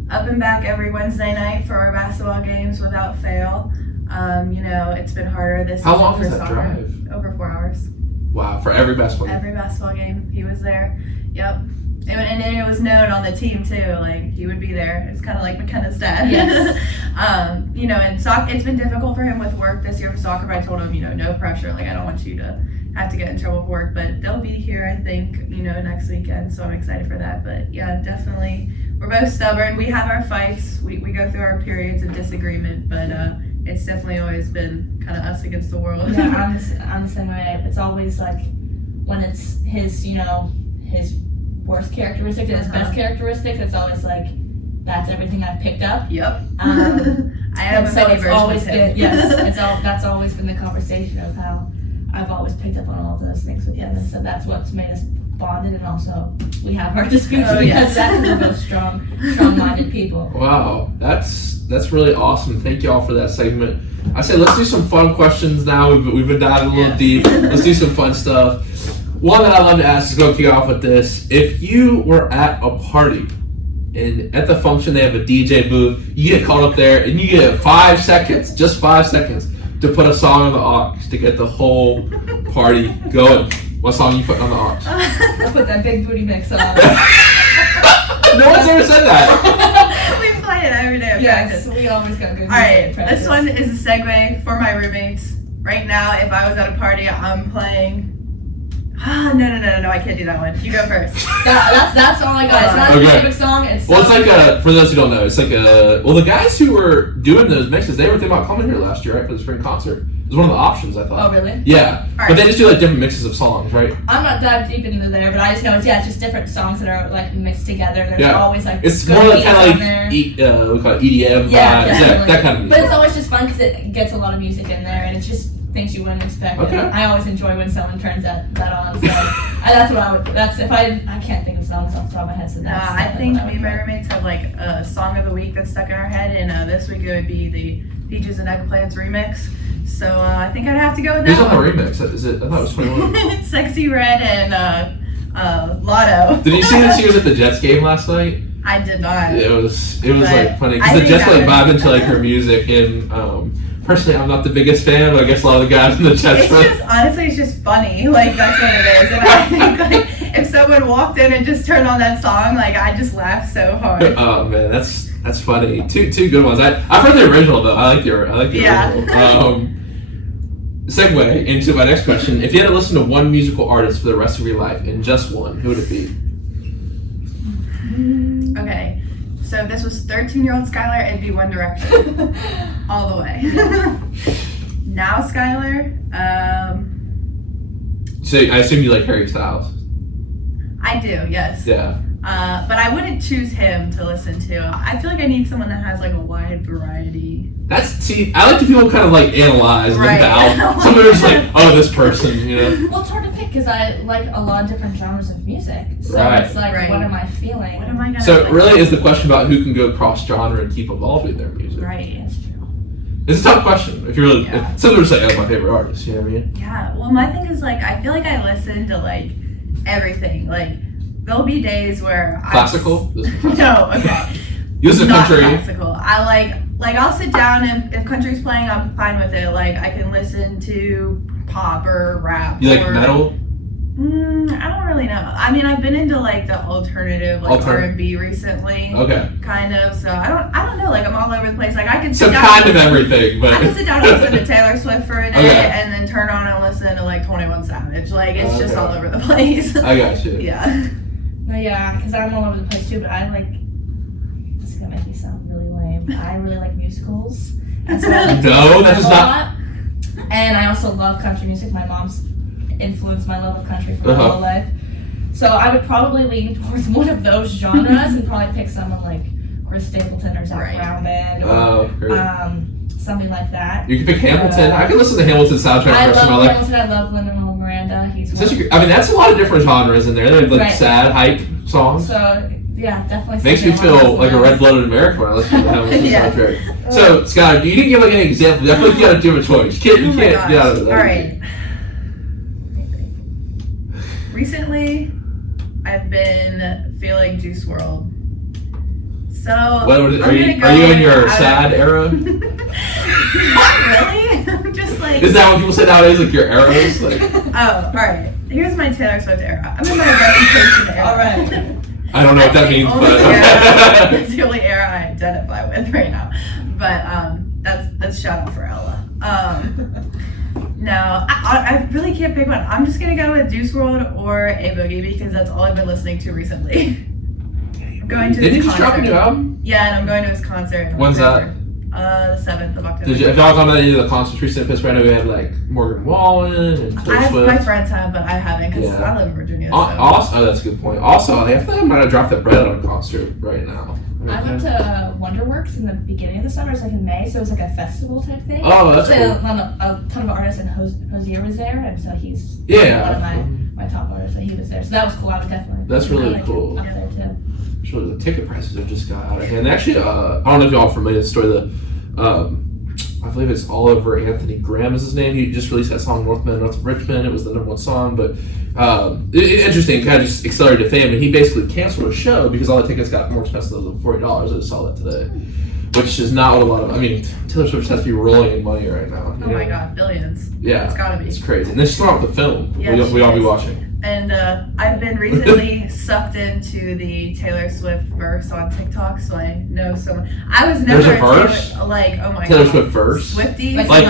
up and back every Wednesday night for our basketball games without fail. It's been harder this season. How long is that soccer. drive? Over 4 hours. Wow, for every basketball game? Every basketball game, he was there. Yep. And it was known on the team too, like he would be there. It's kind of like McKenna's dad. Yes. And soccer, it's been difficult for him with work this year for soccer, but I told him, no pressure. Like, I don't want you to have to get in trouble for work, but they'll be here, I think, next weekend, so I'm excited for that. But yeah, definitely, we're both stubborn. We have our fights. We go through our periods of disagreement, but it's definitely always been kind of us against the world. Yeah, I'm the same way. It's always like when it's his worst characteristic and his best characteristic, it's always like, that's everything I've picked up. Yep. I have a mini version of him. Yes, that's always been the conversation of how I've always picked up on all of those things with him, and so that's what's made us bonded, and also we have our disputes because we're both strong-minded people. Wow, that's really awesome. Thank you all for that segment. I say let's do some fun questions now. We've been diving a little deep. Let's do some fun stuff. One that I love to ask is go kick off with this. If you were at a party and at the function they have a DJ booth, you get called up there and you get 5 seconds, just 5 seconds, to put a song on the aux to get the whole party going. What song you putting on the aux? I put that Big Booty Mix on. No one's ever said that. We play it every day at practice. We always got good music. Alright, this one is a segue for my roommates. Right now, if I was at a party, I'm playing... No, I can't do that one. You go first. That's all I got. It's not a specific song. It's like for those who don't know, it's like the guys who were doing those mixes, they were thinking about coming here last year, right, for the spring concert. was one of the options, I thought. Oh, really? Yeah. But they just do like different mixes of songs, right? I'm not dived deep into there, but I just know it's just different songs that are like mixed together. And there's always like it's good more like beats kind of on there. we call it EDM vibes, that kind of music. But it's always just fun because it gets a lot of music in there, and it's just things you wouldn't expect. Okay. I always enjoy when someone turns that on. So that's what I would. That's if I can't think of songs off the top of my head. So that's. I think me and my roommates have like a song of the week that's stuck in our head, and this week it would be the Peaches and Eggplants remix. So I think I'd have to go with that. Who's on the remix? Is it? I thought it was 21. Sexy Red and Lotto. Did you see that she was at the Jets game last night? I did not. It was like funny because the Jets like vibe into like her music, and personally I'm not the biggest fan, but I guess a lot of the guys in the Jets. It's just funny. Like that's what it is. And I think like if someone walked in and just turned on that song, like I just laughed so hard. Oh man, that's funny. Two good ones. I've heard the original though. I like the original. Segue into my next question. If you had to listen to one musical artist for the rest of your life, and just one, who would it be? Okay, so if this was 13-year-old Skylar, it'd be One Direction. All the way. Now Skylar, So I assume you like Harry Styles. I do, yes. Yeah. But I wouldn't choose him to listen to. I feel like I need someone that has like a wide variety. I like the people kind of like analyze and then out. Some of them are just like, oh, this person, you know. Well, it's hard to pick because I like a lot of different genres of music. So it's like, what am I feeling? What am I gonna? So it really is the question about who can go cross genre and keep evolving their music. Right. That's true. It's a tough question. If you really, if some people say, "Oh, my favorite artist," you know what I mean? Yeah. Well, my thing is like I feel like I listen to like everything. Like there'll be days where classical. No, okay. You listen to country. Classical. I like I'll sit down and if country's playing, I'm fine with it. Like I can listen to pop or rap. You like metal? I don't really know. I mean, I've been into like the alternative, like R&B recently. Okay. Kind of. So I don't know. Like I'm all over the place. Like I can sit down. So kind of everything, but I can sit down and listen to Taylor Swift for a day, and then turn on and listen to like 21 Savage. Like it's just all over the place. I got you. Yeah. No, yeah, because I'm all over the place too. But I like. This is gonna make me sound really lame. I really like musicals. And so no, that is not. And I also love country music. My mom's influenced my love of country for my whole life. So I would probably lean towards one of those genres and probably pick someone like Chris Stapleton or Zach Brown Band or something like that. You can pick Hamilton. I can listen to Hamilton soundtrack for the rest of my life. Hamilton. I love Lin-Manuel Miranda. He's I mean, that's a lot of different genres in there. They have like sad, hype songs. So yeah, definitely. Makes me feel like a red-blooded American when I listen to the Hamilton soundtrack. So, Scott, you didn't give like any examples. I feel like you got to do a choice. You can't get out of that. All right. Recently, I've been feeling Juice WRLD. So are you in your sad era? Not really. Just like. Is that what people say nowadays? Like your eras? Like. Oh, all right. Here's my Taylor Swift era. I'm in my reputation era. All right. I don't know what that means, but that's the only era I identify with right now. But that's shout out for Ella. No, I really can't pick one. I'm just gonna go with Juice WRLD or A Boogie because that's all I've been listening to recently. I'm going to Didn't his he just drop a new album? Yeah, and I'm going to his concert. When's that? The 7th of October. Did you? If y'all gone to any of the concerts recently in Pittsburgh, I know we had like Morgan Wallen and Taylor Swift. My friends have, but I haven't because I live in Virginia. So. Also, that's a good point. Also, I feel like I might have dropped the bread on a concert right now. I went to Wonderworks in the beginning of the summer. It was like in May, so it was like a festival type thing. Oh, that's cool. A ton of artists, and Hosier was there, and so he's one of my top artists. So he was there, so that was cool. I was definitely. That's really cool. Up there too. Actually, the ticket prices have just got out of hand. Actually, I don't know if y'all are familiar with the story. I believe it's Oliver Anthony Graham is his name. He just released that song North of Richmond. It was the #1 song, but interesting, kind of just accelerated fame. And he basically canceled a show because all the tickets got more expensive than $40. I just saw that today, which is not what a lot of. I mean, Taylor Swift has to be rolling in money right now. Oh my God, billions. Yeah, it's gotta be. It's crazy. And then she's come out with the film. Yeah, we all be watching. And I've been recently sucked into the Taylor Swift verse on TikTok, so I know so much. I was never There's a verse? oh my God. Taylor Swift verse? Swifties? Like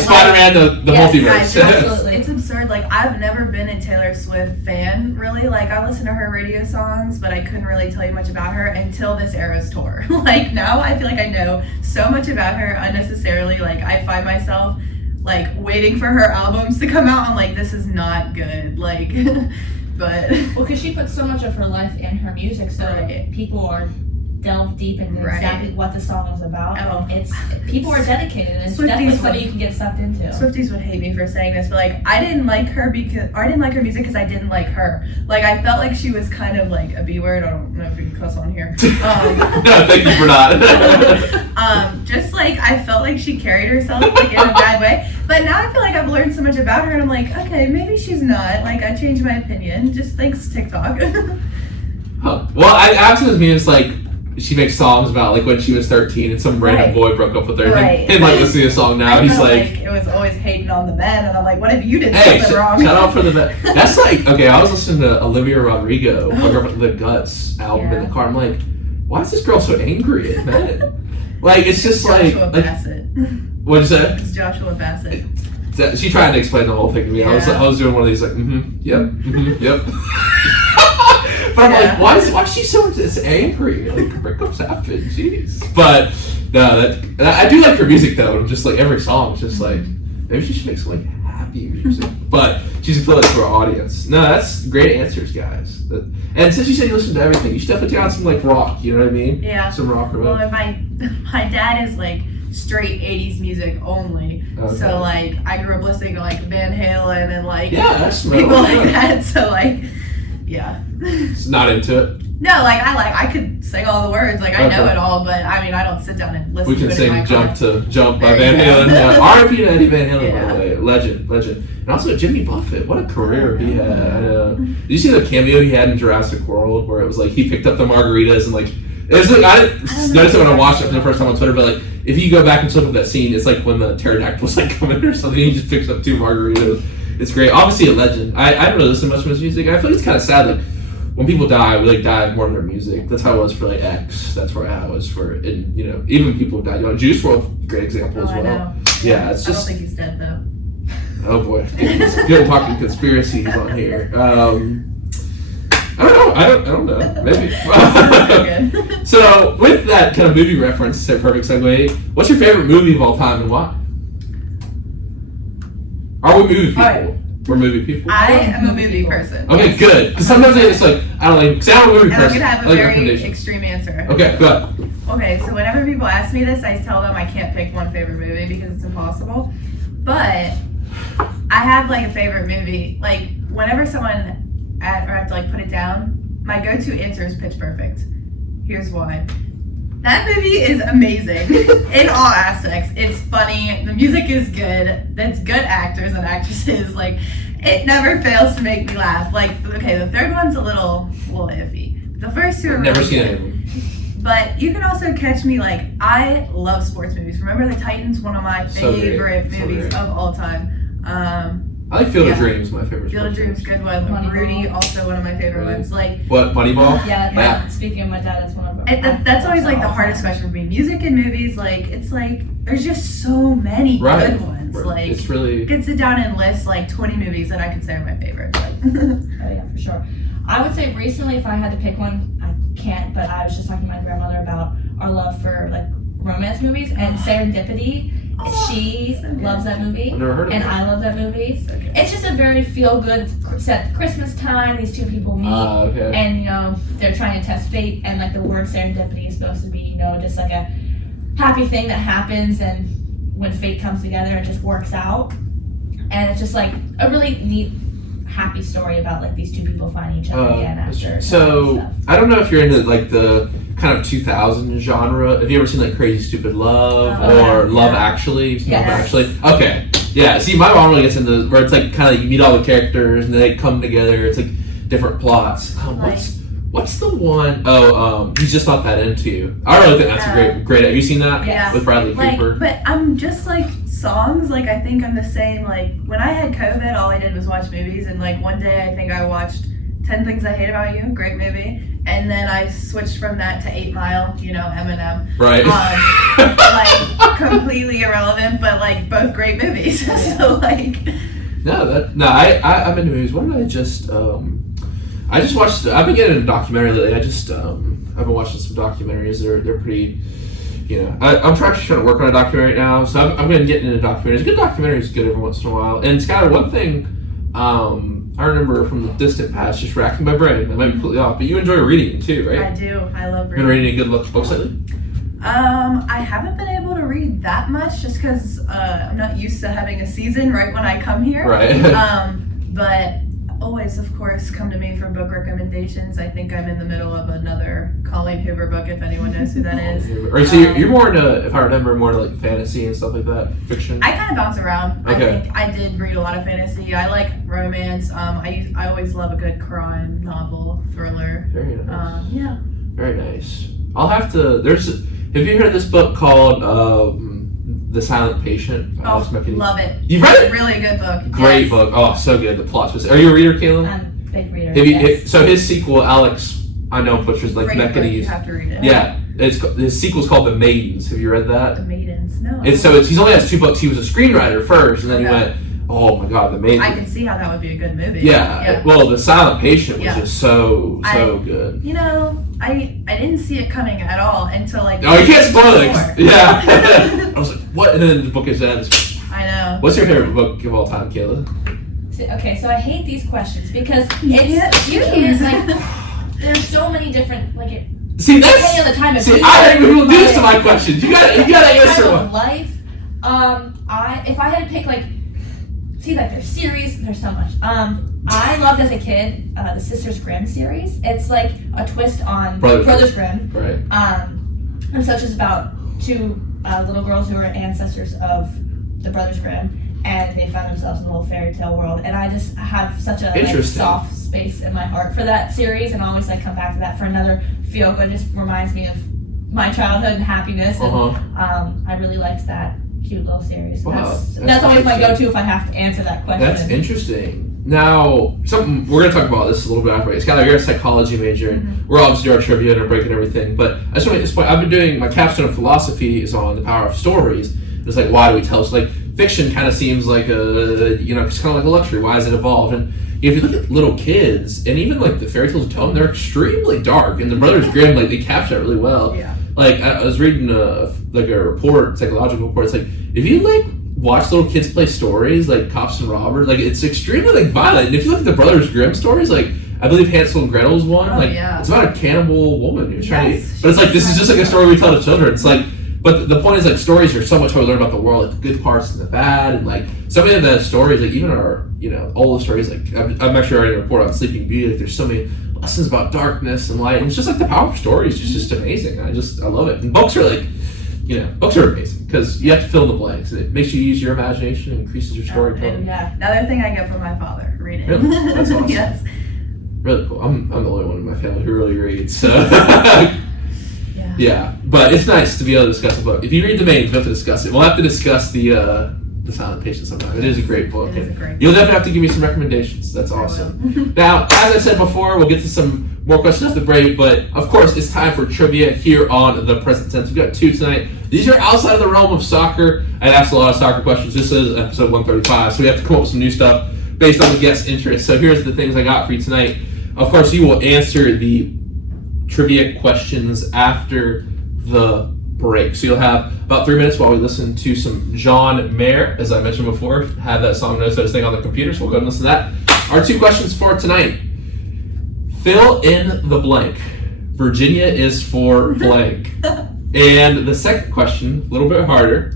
Spider-Man, the multiverse. Absolutely. It's absurd. Like, I've never been a Taylor Swift fan, really. Like, I listen to her radio songs, but I couldn't really tell you much about her until this Eras tour. Like, now I feel like I know so much about her unnecessarily. Like, I find myself, like, waiting for her albums to come out. I'm like, this is not good. Like, but... Well, because she puts so much of her life in her music, so people are delve deep into exactly what the song is about. Oh. People are dedicated, and it's definitely something you can get sucked into. Swifties would hate me for saying this, but like I didn't like her music because I didn't like her. Like I felt like she was kind of like a B word. I don't know if we can cuss on here. No, thank you for not. Just like I felt like she carried herself like in a bad way. But now I feel like I've learned so much about her, and I'm like, okay, maybe she's not. Like I changed my opinion. Just thanks TikTok. Huh. Well, I've seen this meme. It's like she makes songs about like when she was 13 and some random boy broke up with her. And like listening to a song now, he's like, it was always hating on the men, and I'm like, what if you did something wrong? Shout out for the men. That's like, okay, I was listening to Olivia Rodrigo, the Guts album in the car. I'm like, why is this girl so angry at men? Like it's just Joshua Bassett. What'd you say? It's Joshua Bassett. She tried to explain the whole thing to me. I was doing one of these like, yep. But I'm like, why is she so angry? Like, breakups happen, jeez. But no, I do like her music though. Just like every song, just like maybe she should make some like happy music. But she's appealing to our audience. No, that's great answers, guys. And since you said you listen to everything, you should definitely take on some like rock. You know what I mean? Yeah. Some rock or well, my dad is like straight 80s music only. Okay. So like I grew up listening to like Van Halen and like people like that. So like. Yeah. It's not into it? No, like I could sing all the words, like I know it all, but I mean I don't sit down and listen to it. We can sing Jump by Van Halen. R.I.P. to Eddie Van Halen, by the way. Legend. And also Jimmy Buffett, what a career he had. Did you see the cameo he had in Jurassic World where it was like he picked up the margaritas and like it was like I noticed it when I watched it for the first time on Twitter, but like if you go back and look at that scene, it's like when the pterodactyl's like coming or something, he just picks up 2 margaritas. It's great. Obviously a legend. I don't really listen much to his music. I feel like it's kind of sad. Like when people die, we like die more than their music. That's how it was for like X. That's where I was for. And you know, even people who died. You know, Juice WRLD, great example as well. I know. Yeah, it's just. I don't think he's dead though. Oh boy, good talking conspiracies on here. I don't know. Maybe. So with that kind of movie reference, perfect segue. What's your favorite movie of all time and why? Are we movie people? We're movie people. I am a movie person. Okay, good. Because sometimes it's like I don't like. Say I'm a movie person. I'm gonna have a very extreme answer. Okay, go ahead. Okay, so whenever people ask me this, I tell them I can't pick one favorite movie because it's impossible. But I have like a favorite movie. Like whenever someone or I have to like put it down, my go-to answer is Pitch Perfect. Here's why. That movie is amazing in all aspects. It's funny. The music is good. That's good actors and actresses. Like, it never fails to make me laugh. Like, okay, the third one's a little iffy. The first 2 are never really seen good. any of them. But you can also catch me like I love sports movies. Remember the Titans? One of my favorite movies of all time. I like Field of Dreams, my favorite. Field of Dreams, good one. Moneyball. Rudy, also one of my favorite ones. Like what? Moneyball? Yeah. Speaking of my dad, that's one of them. That's always like the hardest question for me. Music and movies, like it's like there's just so many good ones. Like it's really. You could sit down and list like 20 movies that I could say are my favorite. Like. Oh yeah, for sure. I would say recently, if I had to pick one, I can't. But I was just talking to my grandmother about our love for like romance movies and Serendipity. She loves that movie, I've never heard of and it. I love that movie. It's just a very feel-good set. Christmas time, these 2 people meet, and you know they're trying to test fate. And like the word serendipity is supposed to be, you know, just like a happy thing that happens, and when fate comes together, it just works out. And it's just like a really neat, happy story about like these 2 people finding each other again after. So I don't know if you're into like the kind of 2000 genre. Have you ever seen like Crazy Stupid Love or Love Actually? Love Actually? Okay. Yeah. See, my mom really gets into where it's like kind of you meet all the characters and they come together. It's like different plots. What's the one? He's Just Not That Into You. I really think that's a great. Have you seen that? Yeah. With Bradley Cooper. But I'm just like songs. Like I think I'm the same. Like when I had COVID, all I did was watch movies. And like one day, I think I watched 10 Things I Hate About You. Great movie. And then I switched from that to 8 Mile, you know, Eminem. Right. Like, completely irrelevant, but, like, both great movies. So, like, I'm into movies. What did I just? I just watched. I've been getting into documentary lately. I've been watching some documentaries. They're pretty. I'm trying to work on a documentary right now, so I've been getting into documentaries. Good documentary is good every once in a while. And Skylar, one thing I remember from the distant past, just racking my brain. I might be completely off, but you enjoy reading too, right? I do. I love reading. Been reading any good books lately? I haven't been able to read that much just because I'm not used to having a season right when I come here. Right. But always, of course, come to me for book recommendations. I think I'm in the middle of another Colleen Hoover book, if anyone knows who that is. Right, so you're more into, if I remember, more into like fantasy and stuff like that, fiction? I kind of bounce around. Okay. I think I did read a lot of fantasy. I like romance. I always love a good crime novel, thriller. Very nice. Yeah. Very nice. I'll have to, have you heard this book called The Silent Patient? Oh, love it. You've read it? Really good book. Great book. Oh, so good. The plot twist. Are you a reader, Kayla? I'm a big reader. So his sequel, Alex, I know butchers like Mechanese. You have to read it. Yeah. His sequel's called The Maidens. Have you read that? The Maidens. No. He's only has 2 books. He was a screenwriter first, and then he went, oh my God, The Maidens. I can see how that would be a good movie. Yeah. Well, The Silent Patient was just so good. I didn't see it coming at all until like. Oh, you can't spoil it. Yeah. I was like, what? And then the book ends. I know. What's your favorite book of all time, Kayla? Okay, so I hate these questions because it's like there's so many different See, that's depending on the time of I didn't even do this to my questions. You gotta answer time one. of life. If I had to pick there's series, there's so much. I loved as a kid the Sisters Grimm series. It's like a twist on Brothers Grimm. Right. And so it's just about 2 little girls who are ancestors of the Brothers Grimm, and they found themselves in a little fairy tale world. And I just have such a soft space in my heart for that series, and always come back to that for another feel good. It just reminds me of my childhood and happiness. And I really liked that cute little series. Wow, that's always my go-to if I have to answer that question. That's interesting. Now, something we're going to talk about this a little bit after. Skylar, you're a psychology major. Mm-hmm. We're obviously doing our trivia and our break and everything. But I just want to make this point. I've been doing my capstone of philosophy is on the power of stories. It's like, why do we tell? So fiction kind of seems like it's kind of like a luxury. Why has it evolved? And if you look at little kids and even the fairy tales of tone, they're extremely dark. And the Brothers Grimm, they capture that really well. Yeah. I was reading a report, psychological report. It's if you watch little kids play stories like Cops and Robbers, it's extremely violent. And if you look at the Brothers Grimm stories, I believe Hansel and Gretel is one. It's about a cannibal woman who's trying to. But it's this is just a story we tell to children. It's but the point is stories are so much how we learn about the world, the good parts and the bad, and so many of the stories, even our all the stories. I'm actually writing a report on Sleeping Beauty. There's so many lessons about darkness and light, and it's just the power of stories is just amazing. I love it. And books are books are amazing because you have to fill in the blanks, and it makes you use your imagination and increases your storytelling. Yeah, another thing I get from my father, reading. Really? That's awesome. Yes. Really cool. I'm the only one in my family who really reads. So. Yeah, but it's nice to be able to discuss a book. If you read The Maidens, we have to discuss it. We'll have to discuss the Silent Patient sometime. It is a great book. You'll definitely have to give me some recommendations. That's awesome. Now, as I said before, we'll get to some more questions after the break, but of course, it's time for trivia here on the Present Tense. We've got 2 tonight. These are outside of the realm of soccer. I asked a lot of soccer questions. This is episode 135, so we have to come up with some new stuff based on the guest interest. So here's the things I got for you tonight. Of course, you will answer the trivia questions after the break. So you'll have about 3 minutes while we listen to some John Mayer, as I mentioned before. Have that song notes I was thing on the computer, so we'll go and listen to that. Our 2 questions for tonight. Fill in the blank. Virginia is for blank. And the second question, a little bit harder.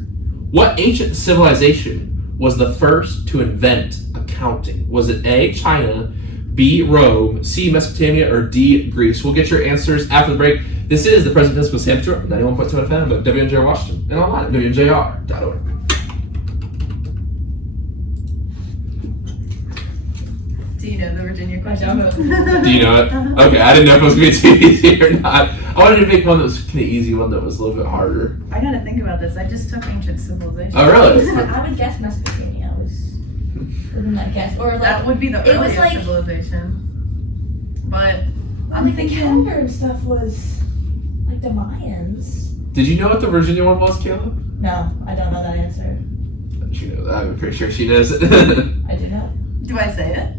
What ancient civilization was the first to invent accounting? Was it A, China, B, Rome, C, Mesopotamia, or D, Greece? We'll get your answers after the break. This is the Present Tense with Sam Stewart, 91.7 FM, but WNJR Washington, and online at WNJR.org. Do you know the Virginia question? Do you know it? Okay, I didn't know if it was going to be too easy or not. I wanted to make one that was kind of easy, one that was a little bit harder. I gotta think about this. I just took ancient civilization. Oh, really? I would guess Mesopotamia wouldn't that guess? Or that would be the earliest civilization. But I'm thinking the calendar and stuff was the Mayans. Did you know what the Virginia one was, Kayla? No, I don't know that answer. She knows. I'm pretty sure she knows it. I do know. Do I say it?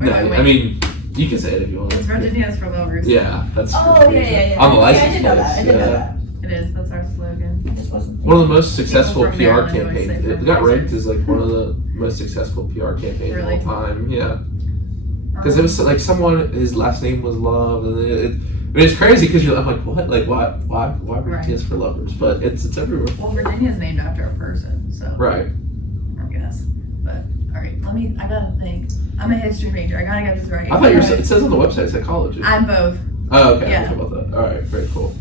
Or do No, wait? I mean, you can say it if you want. It's Virginia's for Lovers. Yeah, that's. Oh, yeah. On the Yeah, license I did know that. I did know plate, that. It is. That's our slogan. I just wasn't One of the most successful People from PR Maryland always campaigns. say It got Lovers. ranked as like one of the most successful PR campaigns Really? of all time. Yeah, because it was like someone, his last name was Love, and I mean, it's crazy because I'm like, what? Like, why Virginia's for Lovers? But it's everywhere. Well, Virginia's named after a person, so Right. I guess. But all right, I gotta think. I'm a history major. I gotta get this right. I thought it says on the website psychology. I'm both. Oh, okay. Yeah. How about that? All right, very cool.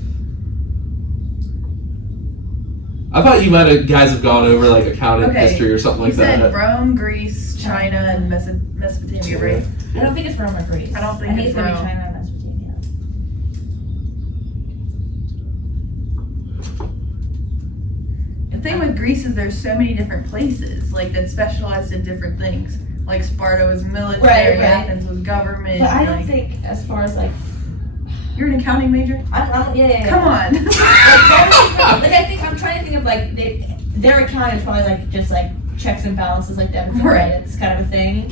I thought you guys have gone over like accounting history or something like You said that. Rome, Greece, China, and Mesopotamia, right? I don't think it's Rome or Greece. I don't think it's gonna be Rome. China and Mesopotamia. The thing with Greece is there's so many different places like that specialized in different things. Like Sparta was military, Right. Athens was government. But I don't like- think, as far as like, You're an accounting major? yeah. Come on. I think I'm trying to think of like their account is probably like just like checks and balances, like debits and Right. credits kind of a thing.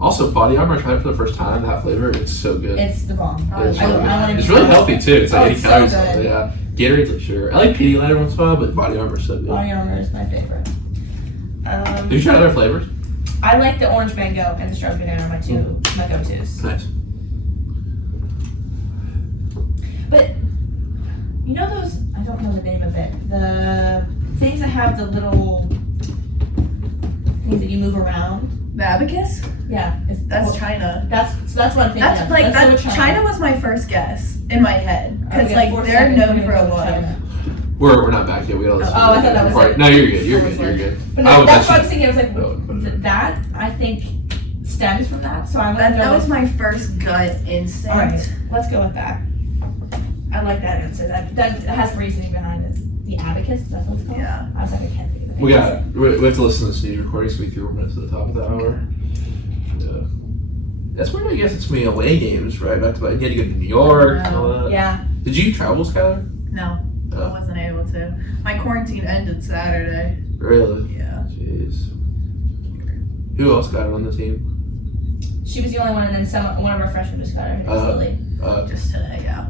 Also, body armor, I tried it for the first time. That flavor, it's so good. It's the bomb. It's I really, don't wanna it's be really so- healthy too. It's like Oh, 80 it's so calories. good. Yeah. Gatorade's like sugar. I like Pedialyte every once in a while, but body armor's so good. Body armor is my favorite. Have you tried other flavors? I like the orange mango and the strawberry banana are my go-tos. Nice. But you know those? I don't know the name of it. The things that have the little things that you move around. The abacus? Yeah, That's China. That's what I'm thinking. That's of. like Let's go with China was my first guess in my head because Okay, like 4 they're seconds, known we're for gonna a go with lot of. China. We're not back yet. We gotta listen. Oh, I thought that was Right. it. No, you're good. You're good. You're good. But I no, would that's what I bet was thinking. I was you- like, that I think stems from that. So I'm gonna That go was with. my first gut instinct. All right, let's go with that. I like that answer. That has reasoning behind it. The abacus, is that what it's called? Yeah. I was like, I can't think of it. we have to listen to this news recording so we can 3 more minutes at the top of the hour. Yeah. That's weird. I guess it's me away games, right? Back to back. You had to go to New York and all that. Yeah. Did you travel, Skylar? No, I Oh, wasn't able to. My quarantine ended Saturday. really? Yeah. Jeez. Who else got on the team? She was the only one, and then one of our freshmen just got her. It was Lily. Just today, yeah.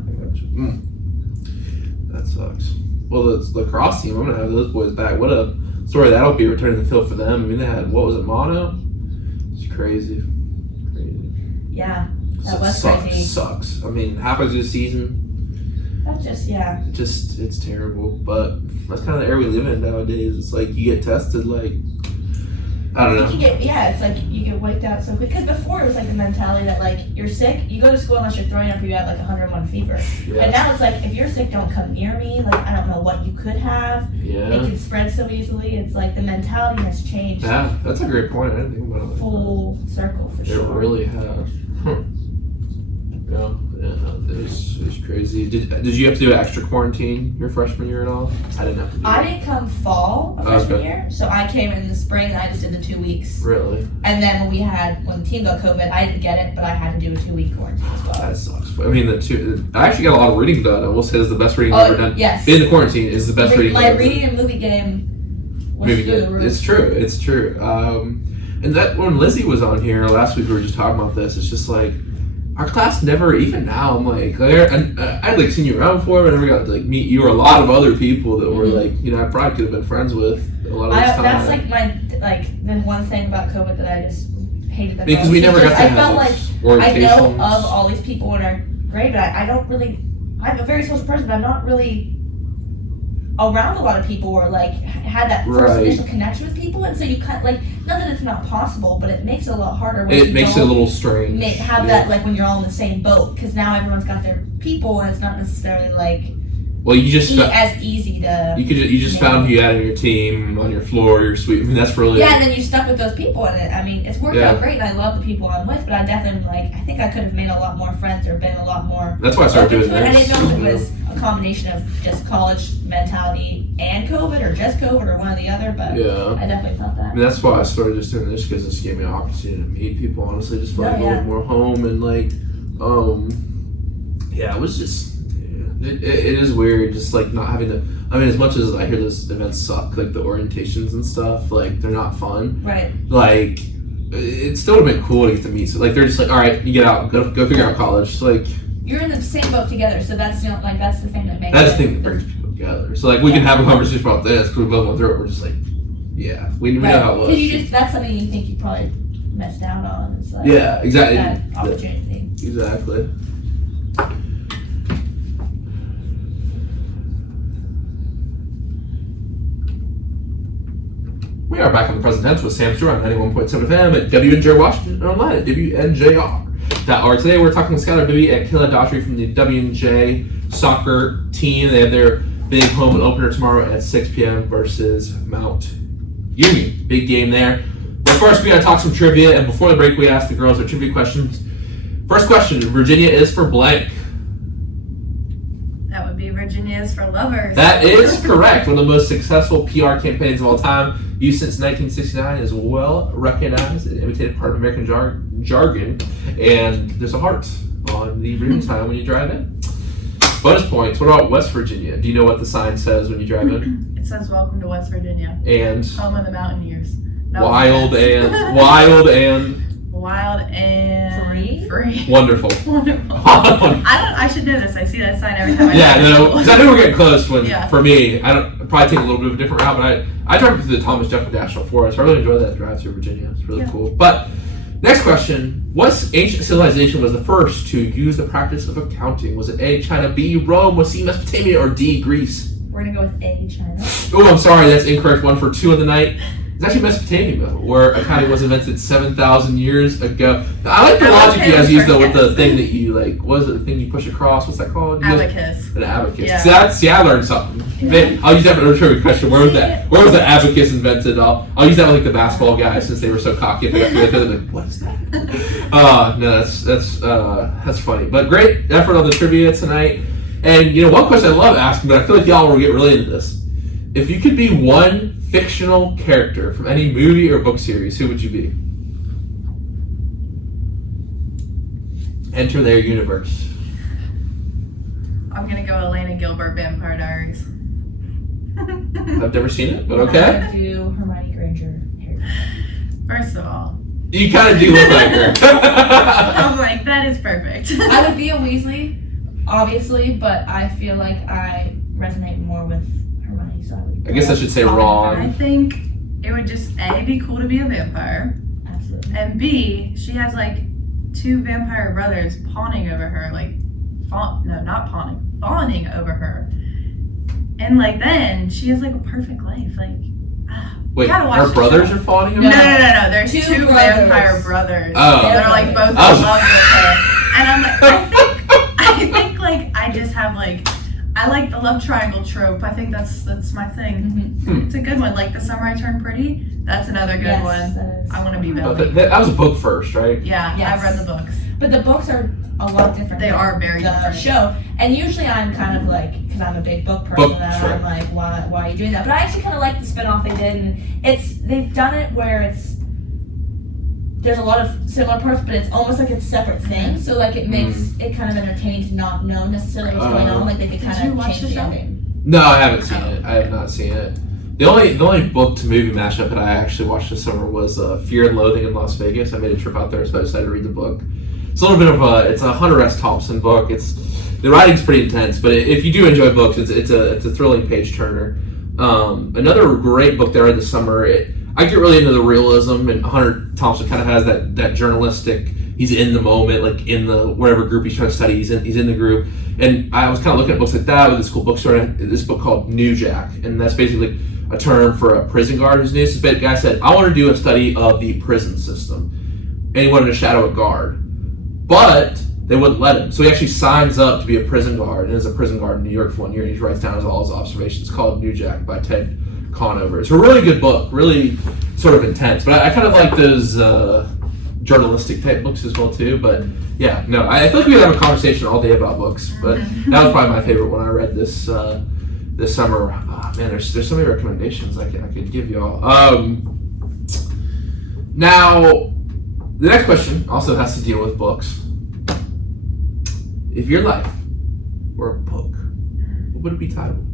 That sucks. Well, the lacrosse team, I'm gonna have those boys back. What a story that'll be, returning the field for them. I mean, they had, what was it, mono? It's crazy. Yeah, that It was sucks. crazy. Sucks. I mean, halfway through the season, That's just, yeah. it's terrible. But that's kind of the era we live in nowadays. It's like you get tested, like, I don't know. It's like you get wiped out so quick. Because before it was like the mentality that like you're sick, you go to school unless you're throwing up, you have like 101 fever. Yeah. And now it's like if you're sick, don't come near me. Like I don't know what you could have. Yeah. It can spread so easily. It's like the mentality has changed. Yeah, that's a great point. I didn't think about it like Full circle for that. sure. It really has. Yeah, it's crazy. Did you have to do an extra quarantine your freshman year at all? I didn't have to do I that. didn't come fall of freshman Okay. year, so I came in the spring and I just did the 2 weeks. Really? And then when the team got COVID, I didn't get it, but I had to do a 2-week quarantine as well. That sucks. I mean, I actually got a lot of reading done. I will say it's the best reading I've ever done. Yes. In the quarantine is the best reading My I've ever done. reading and movie game was Maybe through the roof. it's true. It's true. And that when Lizzie was on here last week, we were just talking about this. It's just like our class never, even now, I'm like, I'd like seen you around before, but I never got to like meet you or a lot of other people that were like, I probably could have been friends with a lot of this time. That's like the one thing about COVID that I just hated the Because most. we never got to I have felt like I know orientations. of all these people in our grade, but I don't really. I'm a very social person, but I'm not really around a lot of people or like had that first Right. initial connection with people, and so you kind of like not that it's not possible, but it makes it a lot harder when It you makes it don't a little strange. have that like when you're all in the same boat, because now everyone's got their people and it's not necessarily like Well, you just as easy to. you just found who you had on your team, on your floor, your suite. I mean, that's really Yeah, and then you stuck with those people, and I mean, it's worked Yeah. out great, and I love the people I'm with, but I definitely, I think I could have made a lot more friends or been a lot more That's why I started open doing to it. I this. didn't know if it was a combination of just college mentality and COVID, or just COVID, or one or the other, but Yeah. I definitely felt that. I mean, that's why I started just doing this, because this gave me an opportunity to meet people. Honestly, just felt Oh, a yeah. little more home and like, it was just It is weird, just like not having to. I mean, as much as I hear those events suck, like the orientations and stuff, like they're not fun. Right. Like, it still would have been cool to get to meet. So, like, they're just like, all right, you get out, go figure out college. Like, you're in the same boat together, so that's that's the thing that makes. That's the thing that brings people together. So, like, we can have a conversation about this because we both went through it. We're just like, yeah, we know how it was. That's something you think you probably missed out on. It's like, yeah, exactly. That opportunity. Exactly. We are back in the present tense with Sam Stewart on 91.7 FM at WNJ Washington and online at WNJR.org. Today we're talking with Skylar, Bibbee, and Kayla Daughtery from the WNJ soccer team. They have their big home opener tomorrow at 6 p.m. versus Mount Union. Big game there. But first, we got to talk some trivia, and before the break, we asked the girls their trivia questions. First question, Virginia is for blank. That would be Virginia is for lovers. That is correct. One of the most successful PR campaigns of all time. Used since 1969, is well recognized and imitated part of American jargon. And there's a heart on the Virginia sign when you drive in. Bonus points. What about West Virginia? Do you know what the sign says when you drive in? It says "Welcome to West Virginia." And home of the Mountaineers. Wild and free. Wonderful. I should know this. I see that sign every time I drive. Yeah, no, because I knew we were getting close. For me, I'd probably take a little bit of a different route, but I drive through the Thomas Jefferson National Forest. I really enjoy that drive through Virginia. It's really cool. But next question: what ancient civilization was the first to use the practice of accounting? Was it A, China, B, Rome, was C, Mesopotamia, or D, Greece? We're gonna go with A, China. Oh, I'm sorry, that's incorrect. 1 for 2 on the night. It's actually Mesopotamia, where accounting was invented 7,000 years ago. I like the logic you guys use, though, with the thing that you, like, what is it, the thing you push across? What's that called? Abacus. An abacus. Yeah. See, I learned something. I'll use that for a trivia question. Where was the abacus invented? I'll use that with, like, the basketball guys, since they were so cocky. They're like, what is that? No, that's funny. But great effort on the trivia tonight. And, one question I love asking, but I feel like y'all will get really into this. If you could be one fictional character from any movie or book series, who would you be? Enter their universe. I'm gonna go Elena Gilbert, Vampire Diaries. I've never seen it, but okay. I'm gonna do Hermione Granger. First of all, you kind of do look like her. I'm like, that is perfect. I would be a Weasley, obviously, but I feel like I resonate more with Hermione, so I guess I should say wrong. I think it would just A, be cool to be a vampire. Absolutely. And B, she has like 2 vampire brothers fawning over her, fawning over her. And like then she has like a perfect life. Like wait, her brothers are fawning over her? No. There's 2 vampire brothers. Oh. They're like both in love with her. And I'm like, I think like I just have like, I like the love triangle trope. I think that's my thing. Mm-hmm. It's a good one. Like The Summer I Turned Pretty. That's another good one. I want to be Billy. That was a book first, right? Yeah, yes. I've read the books. But the books are a lot different. They are very different. Show. And usually I'm kind of like, because I'm a big book person, I'm like, why are you doing that? But I actually kind of like the spinoff they did, and they've done it where there's a lot of similar parts, but it's almost like it's separate things. So like it makes it kind of entertaining to not know necessarily what's going on. Like they could kind of change the ending. No, I haven't seen it. I have not seen it. The only book to movie mashup that I actually watched this summer was Fear and Loathing in Las Vegas. I made a trip out there, so I decided to read the book. It's a little bit of it's a Hunter S. Thompson book. The writing's pretty intense, but if you do enjoy books, it's a thrilling page turner. Another great book that I read this summer. I get really into the realism, and Hunter Thompson kind of has that journalistic. He's in the moment, like in the whatever group he's trying to study. He's in the group, and I was kind of looking at books like that with this cool bookstore. This book called New Jack, and that's basically a term for a prison guard who's new. So the guy said, "I want to do a study of the prison system," and he wanted to shadow a guard, but they wouldn't let him. So he actually signs up to be a prison guard, and is a prison guard in New York for 1 year. And he writes down all his observations. It's called New Jack by Ted Conover. It's a really good book, really sort of intense. But I kind of like those journalistic type books as well too. But yeah, no, I feel like we could have a conversation all day about books. But that was probably my favorite one I read this summer. Oh, man, there's so many recommendations I could give y'all. Now, the next question also has to deal with books. If your life were a book, would it be titled?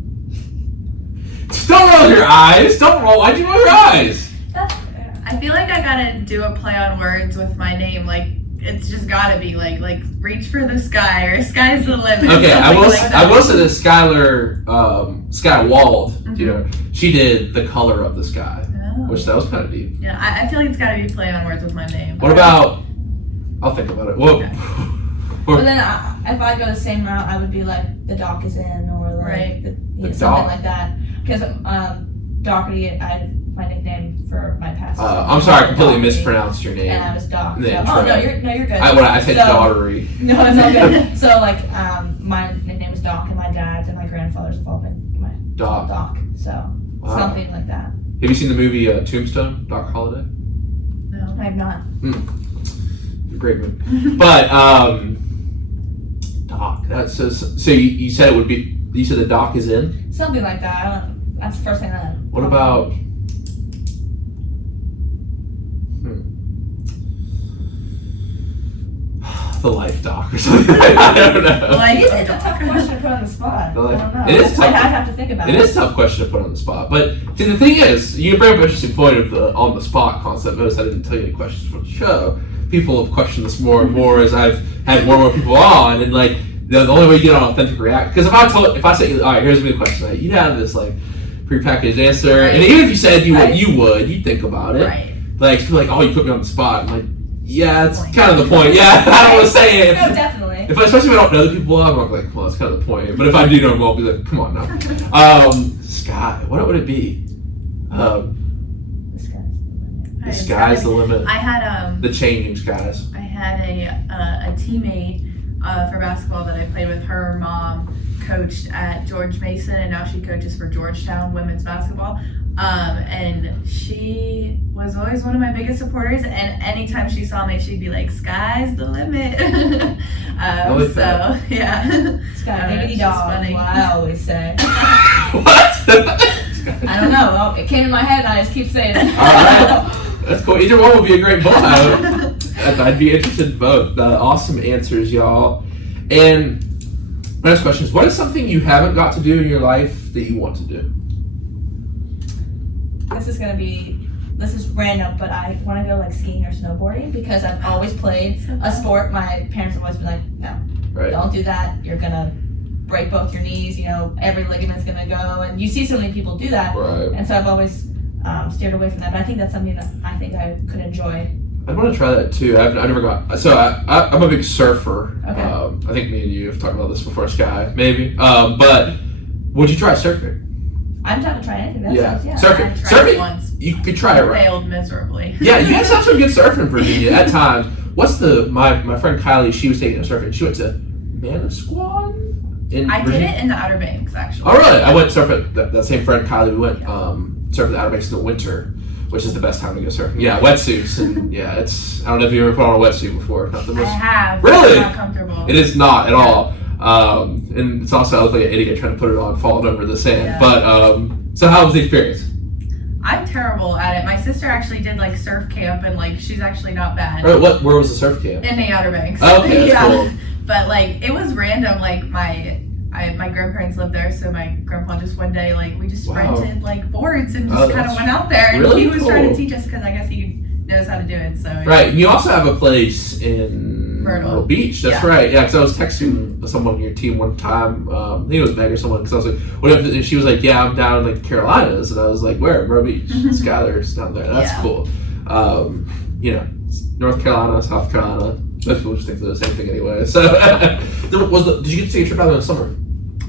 Don't roll your eyes. Don't roll. Why'd you roll your eyes? I feel like I gotta do a play on words with my name. Like, it's just gotta be like reach for the sky or sky's the limit. Okay, I will Like say that Skylar, Sky Wald, Mm-hmm. you know, she did The Color of the Sky, which that was kind of deep. Yeah, I feel like it's gotta be play on words with my name. What about? I'll think about it. Well, Okay. But then if I go the same route, I would be like the dock is in, or like Right. something dock. like that. Because Daughtery, my nickname for my past. I'm sorry, I completely Daughtery, mispronounced your name. And I was Doc. In the So, intro. you're good. I said So- Daughtery. No, it's all good. So like, my nickname was Doc, and my dad's and my grandfather's have all been my Doc. Doc. So Wow. something like that. Have you seen the movie Tombstone? Doc Holliday. No. I have not. Great movie. But Doc. That's so. You said it would be. You said the doc is in. Something like that. I don't. That's the first thing that. What about? The life doc or something. I don't know. Like, It's a tough question to put on the spot. The I don't know. it is tough. I'd have to think about it. It is a tough question to put on the spot. But see, the thing is, you bring up an interesting point of the on the spot concept. Notice I didn't tell you any questions for the show. People have questioned this more and more as I've had more and more people on, and like the only way you get an authentic react. Because if I say, all right, here's a good question, like, you'd have this like prepackaged answer, and even if you said you'd think about it. right. Like, people are like, oh, you put me on the spot. I'm like, yeah, that's kind of the point. Yeah, I don't want to say it. No, definitely. Especially if I don't know the people well, I'm like, well, that's kind of the point. But if I do know them, I'll be like, come on now. Sky, what would it be? The sky's the limit. I had The changing skies. I had a teammate for basketball that I played with. Her mom coached at George Mason, and now she coaches for Georgetown women's basketball. And she was always one of my biggest supporters. And anytime she saw me, she'd be like, "Sky's the limit." So yeah. Sky diggity it's dog. just funny. What I always say. What? I don't know. Well, it came in my head, and I just keep saying it. All right. That's cool. Either one would be a great book. I'd be interested in both. Awesome answers, y'all. And my next question is, what is something you haven't got to do in your life that you want to do? This is random, but I want to go like skiing or snowboarding because I've always played a sport. My parents have always been like, no, Right. don't do that. You're going to break both your knees. You know, every ligament's going to go. And you see so many people do that. Right. And so I've always steered away from that. But I think that's something that I think I could enjoy. I want to try that too. I never got. So I'm a big surfer. Okay. I think me and you have talked about this before, Sky, maybe. But would you try surfing? I'm down to try anything. That Yeah. sounds, yeah. Surfing. I tried Surfing. it once. You could try it, right? Failed miserably. Yeah, you guys have some good surfing in Virginia at times. What's my friend Kylie? She was taking a surfing. She went to Manasquan in I did Virginia. it in the Outer Banks, actually. Oh, really? I went surf at that same friend Kylie. We went surf at the Outer Banks in the winter, which is the best time to go surfing. Yeah, wetsuits, and yeah, it's. I don't know if you ever put on a wetsuit before. Not the I most. have. Really? It's not comfortable. It is not at all. And it's also I look like an idiot trying to put it on, falling over the sand. Yeah. But so how was the experience? I'm terrible at it. My sister actually did like surf camp, and like she's actually not bad. Where was the surf camp? In the Outer Banks. Oh, okay, that's cool. But like it was random. Like my grandparents lived there, so my grandpa just one day like we just Wow. rented like boards and Oh, just kind that's of went out there, and really he was trying cool. to teach us because I guess he knows how to do it. So Right. And you also have a place in Myrtle Beach. That's Yeah. right. Yeah, because I was texting someone on your team one time. I think it was Meg or someone. Because I was like, "What?" And she was like, "Yeah, I'm down in like Carolinas." And I was like, "Where?" Myrtle Beach. Skylars down there. That's Yeah. cool. You know, North Carolina, South Carolina. Most people just think they're the same thing anyway. So, did you get to take a trip out there in the summer?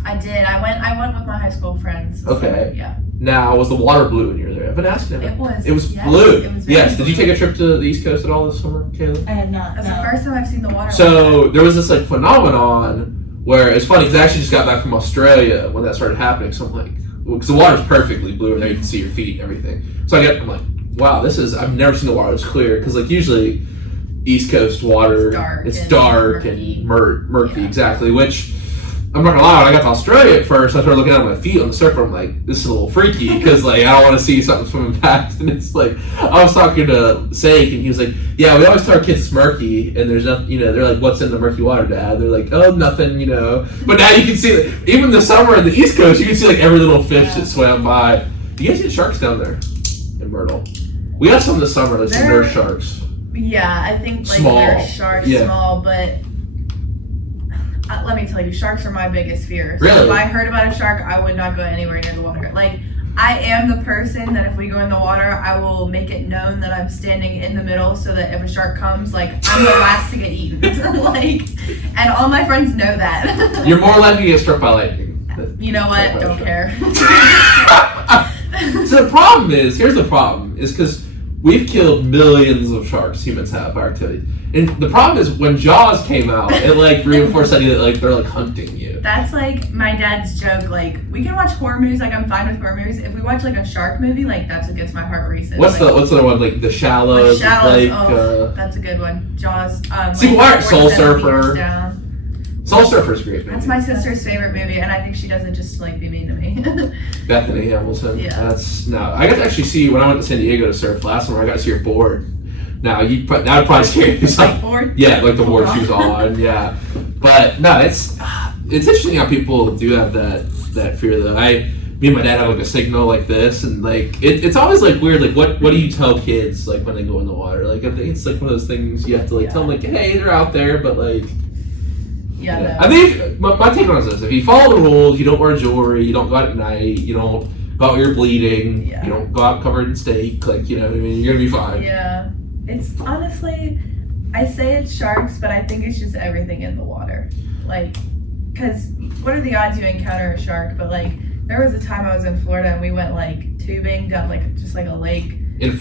I did. I went with my high school friends. Okay. So, yeah. Now, was the water blue when you were there? I've been asking him. It was. It was yes, blue. It was very Yes. Did you blue. take a trip to the East Coast at all this summer, Kayla? I have not. That's no. the first time I've seen the water. So there was this like phenomenon where it's funny because I actually just got back from Australia when that started happening. So I'm like, because the water's perfectly blue and there you can see your feet and everything. So I'm like, wow, I've never seen the water this clear because like usually East Coast water, It's dark it's and dark murky. and murky, Yeah. exactly. Which I'm not gonna lie, when I got to Australia at first, I started looking at my feet on the surfer. I'm like, this is a little freaky because like I don't want to see something swimming past. And it's like I was talking to Sake, and he was like, yeah, we always tell our kids it's murky, and there's nothing. You know, they're like, what's in the murky water, Dad? They're like, oh, nothing. You know. But now you can see that even the summer in the East Coast, you can see like every little fish that swam by. Do you guys get sharks down there in Myrtle? We got some this summer, like some nurse sharks. Yeah, I think like Small. they're sharks, small, but. Let me tell you, sharks are my biggest fear. So Really? if I heard about a shark, I would not go anywhere near the water. Like, I am the person that if we go in the water, I will make it known that I'm standing in the middle so that if a shark comes, like, I'm the last to get eaten. Like, and all my friends know that. You're more likely to get struck by lightning. You know what? Don't care. So the problem is, here's the problem, is because we've killed millions of sharks, humans have, by our activity. And the problem is when Jaws came out, it like reinforced the idea that like they're like hunting you. That's like my dad's joke. Like, we can watch horror movies, like I'm fine with horror movies. If we watch like a shark movie, like that's what gets my heart racing. What's the other one? Like The Shallows? The Shallows, like, that's a good one. Jaws. See, like, Soul 47 Surfer. meters down. Soul Surfer's great, movie. That's my sister's favorite movie, and I think she does it just to like be mean to me. Bethany Hamilton. Yeah. I got to actually see when I went to San Diego to surf last summer. I got to see her board. Now that would probably scare you. Like board? Yeah, like the board she was on. Yeah, but no, it's interesting how people do have that fear though. Me and my dad have like a signal like this, and like it's always like weird. Like what do you tell kids like when they go in the water? Like I think it's like one of those things you have to like tell them like, hey, they're out there, but like. Yeah, No. no. I think my take on it is this: if you follow the rules, you don't wear jewelry, you don't go out at night, you don't go out where you're bleeding, you don't go out covered in steak, like you know what I mean, you're gonna be fine. Yeah, it's honestly, I say it's sharks, but I think it's just everything in the water. Like, because what are the odds you encounter a shark? But like, there was a time I was in Florida and we went like tubing down like just like a lake. In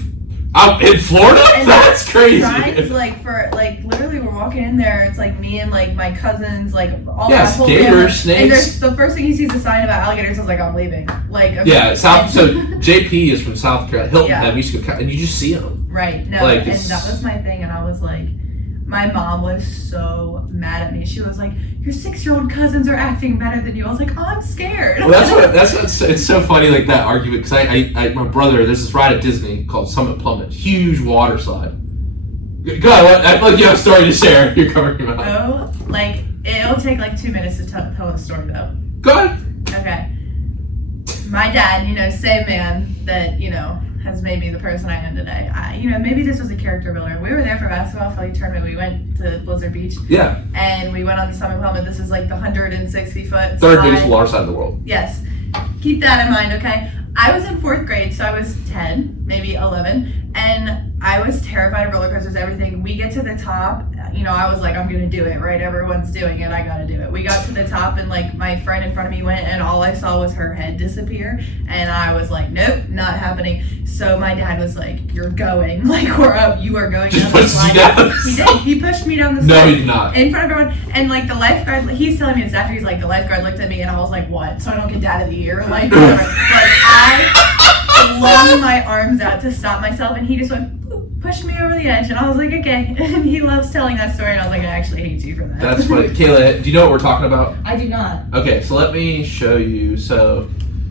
Florida? And That's crazy. Signs, like for like literally we're walking in there, it's like me and like my cousins, like all yeah, my whole gators, family. snakes. And there's the first thing you see is a sign about alligators. I was like, I'm leaving. Like yeah, so JP is from South Carolina. Hilton Head, we used to go, and you just see them. Right. No, like, and that was my thing, and I was like, my mom was so mad at me. She was like, your 6-year-old cousins are acting better than you. I was like, oh, I'm scared. Well, that's what's it's so funny, like that argument, because I my brother, there's this ride at Disney called Summit Plummet, huge water slide. God, I feel like you have a story to share. You're covering your mouth. Oh, like, it'll take like 2 minutes to tell a story, though. Go ahead. Okay. My dad, same man that, has made me the person I am today. Maybe this was a character builder. We were there for basketball for the tournament. We went to Blizzard Beach. Yeah. And we went on the Summit Plummet. This is like the 160-foot third biggest water slide in the world. Yes. Keep that in mind, okay? I was in 4th grade, so I was 10, maybe 11, and I was terrified of roller coasters, everything. We get to the top, I was like, I'm gonna do it, right? Everyone's doing it, I gotta do it. We got to the top, and like my friend in front of me went, and all I saw was her head disappear, and I was like, nope, not happening. So my dad was like, you're going, like we're up, you are going down the slide. He did, he pushed me down the slide. No, he did not. In front of everyone, and like the lifeguard, he's telling me this after, he's like, the lifeguard looked at me, and I was like, what? So I don't get dad of the year? Like, whatever. I flung my arms out to stop myself, and he just went, pushed me over the edge, and I was like, okay. And he loves telling that story, and I was like, I actually hate you for that. That's funny. Kayla, do you know what we're talking about? I do not. Okay, so let me show you. So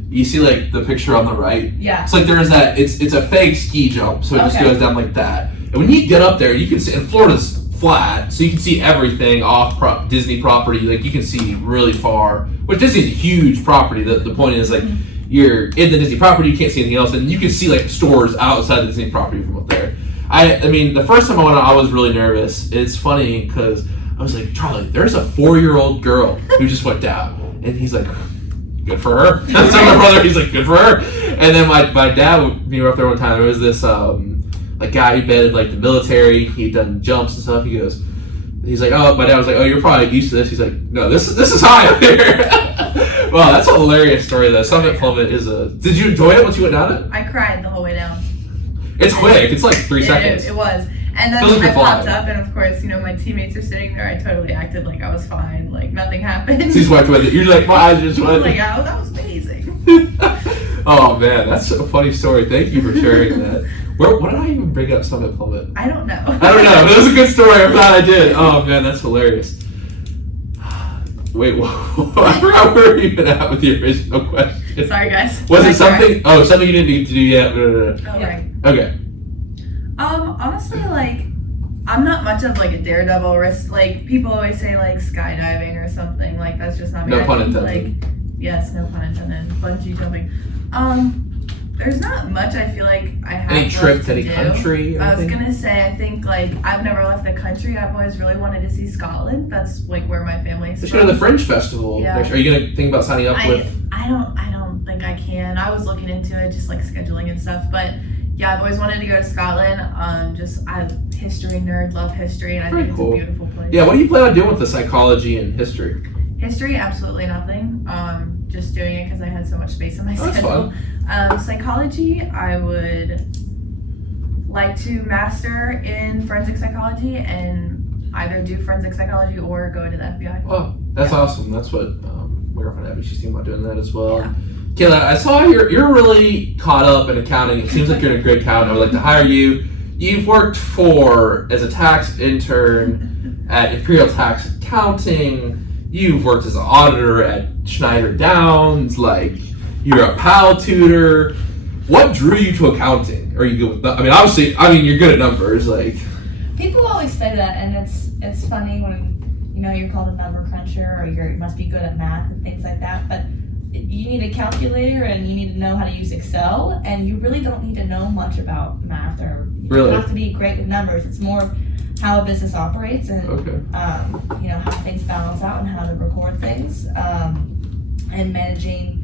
you see like the picture on the right? Yeah. It's like there's that, it's a fake ski jump, so it just goes down like that. And when you get up there, you can see, and Florida's flat, so you can see everything off Disney property. Like you can see really far, which Disney's a huge property. The point is like, you're in the Disney property, you can't see anything else, and you can see like stores outside the Disney property from up there. I mean, the first time I went out, I was really nervous. It's funny because I was like, Charlie, there's a 4-year-old girl who just went down, and he's like, good for her. So my brother, he's like, good for her. And then my dad, we were up there one time. There was this like guy who been like the military. He'd done jumps and stuff. He's like, oh, my dad was like, oh, you're probably used to this. He's like, no, this is high up here. Wow, that's a hilarious story though. Summit Plummet is a. Did you enjoy it once you went down it? I cried the whole way down. It's quick. It's like 3 seconds. It was. And then I popped up, and of course, my teammates are sitting there. I totally acted like I was fine, like nothing happened. He's wiped with it. You're like, my eyes just went. Like, oh, that was amazing. Oh man, that's a funny story. Thank you for sharing that. What did I even bring up Summit Plummet? I don't know. It was a good story. I'm glad I did. Oh man, that's hilarious. Wait, I forgot where you even at with the original question. Sorry, guys. Was it something? Oh, something you didn't need to do yet? No. Oh, right. Okay. Honestly, like, I'm not much of like a daredevil risk. Like, people always say like skydiving or something. Like, that's just not me. No I pun think, intended. Like, yes, no pun intended. Bungee jumping. There's not much I feel like I have. Any trip to any do. country? Or I was anything? gonna say, I think like I've never left the country. I've always really wanted to see Scotland. That's like where my family's Let's from. go to the Fringe Festival. Yeah. Are you gonna think about signing up with? I don't think I can. I was looking into it, just like scheduling and stuff. But yeah, I've always wanted to go to Scotland. I'm a history nerd, love history, and I Very think cool. it's a beautiful place. Yeah. What do you plan on doing with the psychology and history? History, absolutely nothing. Just doing it because I had so much space in my That's schedule. Psychology, I would like to master in forensic psychology and either do forensic psychology or go to the FBI. Oh, that's awesome. That's what my girlfriend Abby, she's thinking about doing that as well. Yeah. Kayla, I saw you're really caught up in accounting. It seems like you're in a great accountant. I would like to hire you. You've worked as a tax intern at Imperial Tax Accounting. You've worked as an auditor at Schneider Downs. Like, you're a PAL tutor. What drew you to accounting? Are you good with that? I mean, obviously, you're good at numbers. Like, People always say that, and it's funny when you're called a number cruncher or you must be good at math and things like that. But you need a calculator and you need to know how to use Excel, and you really don't need to know much about math or you Really? don't have to be great with numbers. It's more how a business operates and okay. how things balance out and how to record things and managing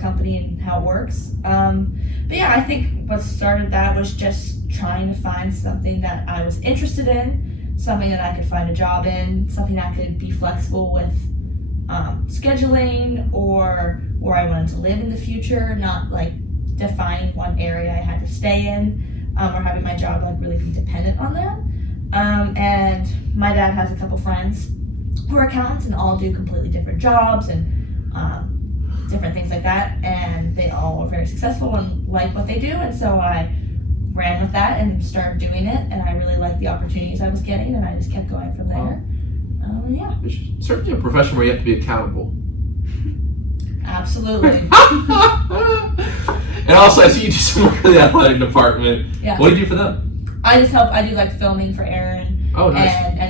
company and how it works. But yeah, I think what started that was just trying to find something that I was interested in, something that I could find a job in, something I could be flexible with scheduling or where I wanted to live in the future, not like defining one area I had to stay in or having my job like really be dependent on that. And my dad has a couple friends who are accountants and all do completely different jobs and different things like that, and they all are very successful and like what they do, and so I ran with that and started doing it, and I really liked the opportunities I was getting, and I just kept going from there. Yeah. It's certainly a profession where you have to be accountable. Absolutely. And also, I see you do some work in the athletic department. Yeah. What do you do for them? I do like filming for Aaron. Oh, nice. And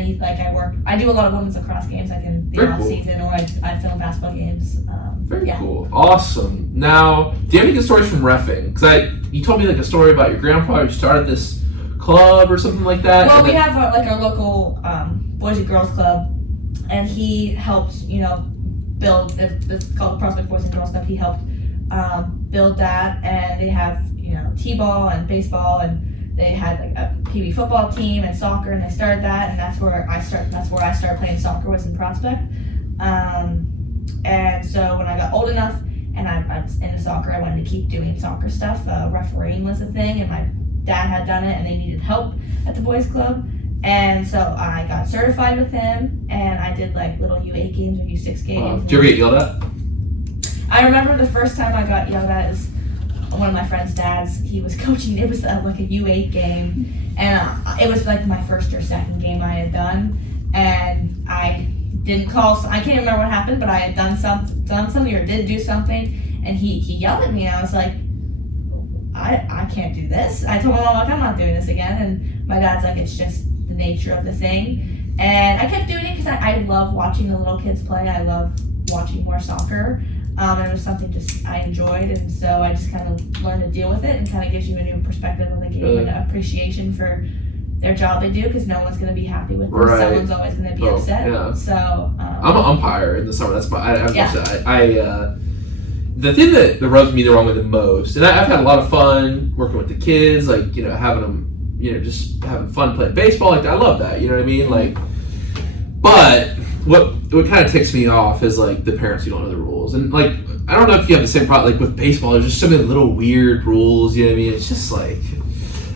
I do a lot of women's lacrosse games like in the Very off cool. season, or I film basketball games. Very cool. Awesome. Now, do you have any good stories from reffing? Because you told me like a story about your grandfather. You started this club or something like that. Well, we have our local Boys and Girls Club, and he helped build. It's called the Prospect Boys and Girls Club. He helped build that, and they have t-ball and baseball, and they had like a PB football team and soccer, and they started that, and that's where I started playing soccer, was in Prospect. And so when I got old enough and I was into soccer, I wanted to keep doing soccer stuff. Refereeing was a thing, and my dad had done it, and they needed help at the boys club. And so I got certified with him, and I did like little U8 games or U6 games. Did you ever get yelled at? I remember the first time I got yelled at is one of my friend's dads. He was coaching. It was like a U8 game, and it was like my first or second game I had done, and I didn't call. I can't remember what happened, but I had done something or did do something, and he yelled at me, and I was like, I can't do this. I told my mom, like, I'm not doing this again, and my dad's like, it's just the nature of the thing. And I kept doing it because I love watching the little kids play. I love watching more soccer. And it was something just I enjoyed, and so I just kind of learned to deal with it, and kind of gives you a new perspective on the game and appreciation for their job they do, because no one's going to be happy with them. Right. Someone's always going to be upset. Yeah. So I'm an umpire in the summer. That's my. The thing that rubs me the wrong way the most, and I've had a lot of fun working with the kids, like having them, just having fun playing baseball. Like I love that. You know what I mean? Like, but what kind of ticks me off is like the parents who don't know the rules, and like I don't know if you have the same problem. Like with baseball, there's just so many little weird rules. You know what I mean? It's just like,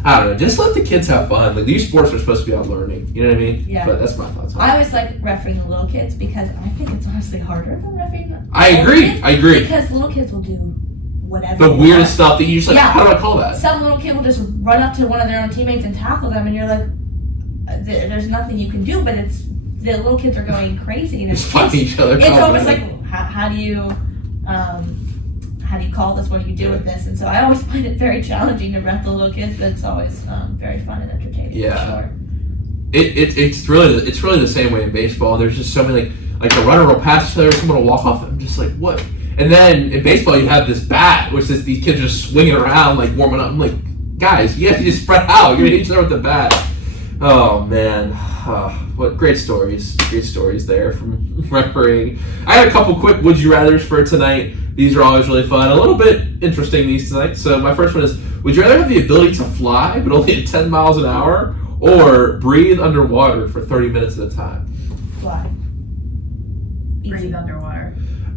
I don't know. Just let the kids have fun. Like these sports are supposed to be about learning. You know what I mean? Yeah. But that's my thoughts on it. I always like refereeing the little kids because I think it's honestly harder than refereeing the I older agree. kids, I agree. because little kids will do whatever. The they weirdest want. stuff that you just like. Yeah. How do I call that? Some little kid will just run up to one of their own teammates and tackle them, and you're like, there's nothing you can do, but it's the little kids are going crazy, and Just fighting each other. it's almost like how do you call this? What do you do with this? And so I always find it very challenging to ref the little kids, but it's always very fun and entertaining. Yeah. For sure. It's really the same way in baseball. There's just so many like the runner will pass each other, someone will walk off. I'm just like, what? And then in baseball you have this bat, which is these kids are just swinging around like warming up. I'm like, guys, you have to just spread out. You're hitting each other with the bat. Oh man, what great stories there from refereeing. I had a couple quick would you rather's for tonight. These are always really fun, a little bit interesting these tonight. So my first one is: would you rather have the ability to fly but only at 10 miles an hour, or breathe underwater for 30 minutes at a time? Fly. Breathe underwater.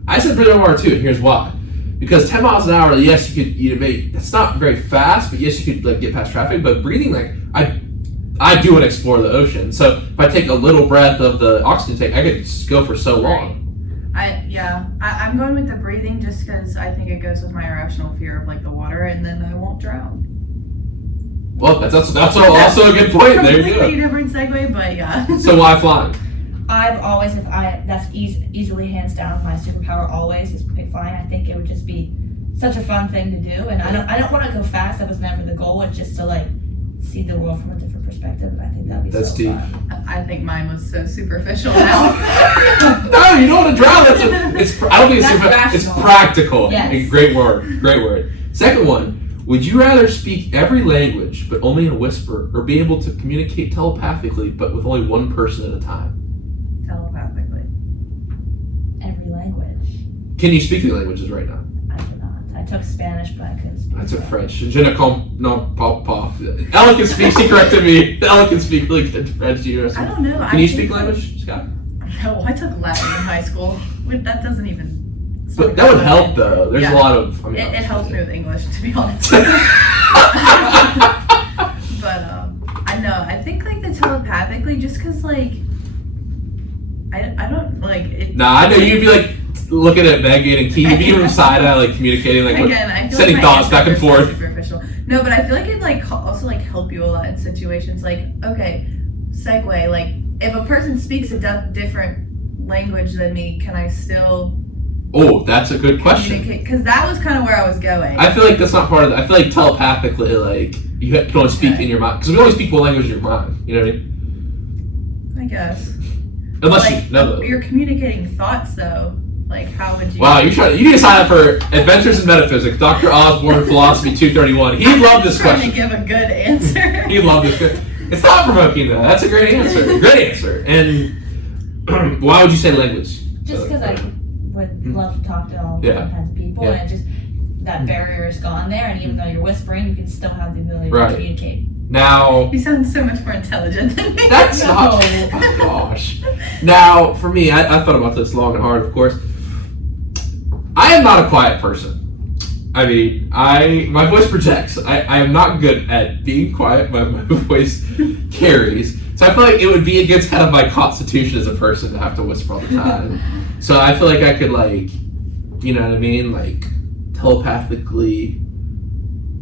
I said breathe underwater too, and here's why. Because 10 miles an hour, yes, it's not very fast, but yes, you could like get past traffic. But breathing, like I do want to explore the ocean. So if I take a little breath of the oxygen tank, I could just go for so long. I'm going with the breathing just because I think it goes with my irrational fear of like the water, and then I won't drown. Well, that's also a good point. There you go. Completely different segue, but yeah. So why flying? I've always, that's easily hands down my superpower. Always is pick flying. I think it would just be such a fun thing to do, and I don't want to go fast. That was never the goal. It's just to like see the world from a different perspective, and I think that'd be That's so deep. fun. I think mine was so superficial now. No, you don't want to drown. I don't think it's That's it's rational. practical. Yes. Great word. Second one. Would you rather speak every language but only in a whisper, or be able to communicate telepathically but with only one person at a time? Telepathically. Every language. Can you speak the languages right now? I cannot. I took Spanish, but I couldn't speak. I took French. Je ne comprends pas. Ellen can speak. She corrected me. Ellen can speak really good French. I don't know. Can you speak language, Scott? No, I took Latin in high school. That doesn't even. But that would help though. There's a lot of. It helps me with English, to be honest. But I know. I think like the telepathically, just because like I don't like it. Nah, I know you'd be like looking at Megan and Keith. You'd be from side eye, like communicating, like Again, I feel sending like my thoughts back and answers are forth. Superficial. No, but I feel like it like also like help you a lot in situations like okay, segue. Like if a person speaks a different language than me, can I still? Oh, that's a good question. Because that was kind of where I was going. I feel like that's not part of it. I feel like telepathically, like you can only speak in your mind, because we only speak one language in your mind. You know what I mean? I guess. Unless like, you know. You're communicating thoughts though. Like how would you? Wow, you need to sign up for Adventures in Metaphysics, Dr. Osborne Philosophy 231. He'd love this question. Trying to give a good answer. He'd love this. It's not provoking though. That's a great answer. Great answer. And why would you say language? Just because I would love to talk to all different kinds of people, and it just that barrier is gone there. And even though you're whispering, you can still have the ability to communicate. Now, you sound so much more intelligent than me. That's not. Oh gosh. Now, for me, I thought about this long and hard. Of course, I am not a quiet person. I mean, my voice projects. I am not good at being quiet. My voice carries. So I feel like it would be against kind of my constitution as a person to have to whisper all the time. So I feel like I could like, you know what I mean, like telepathically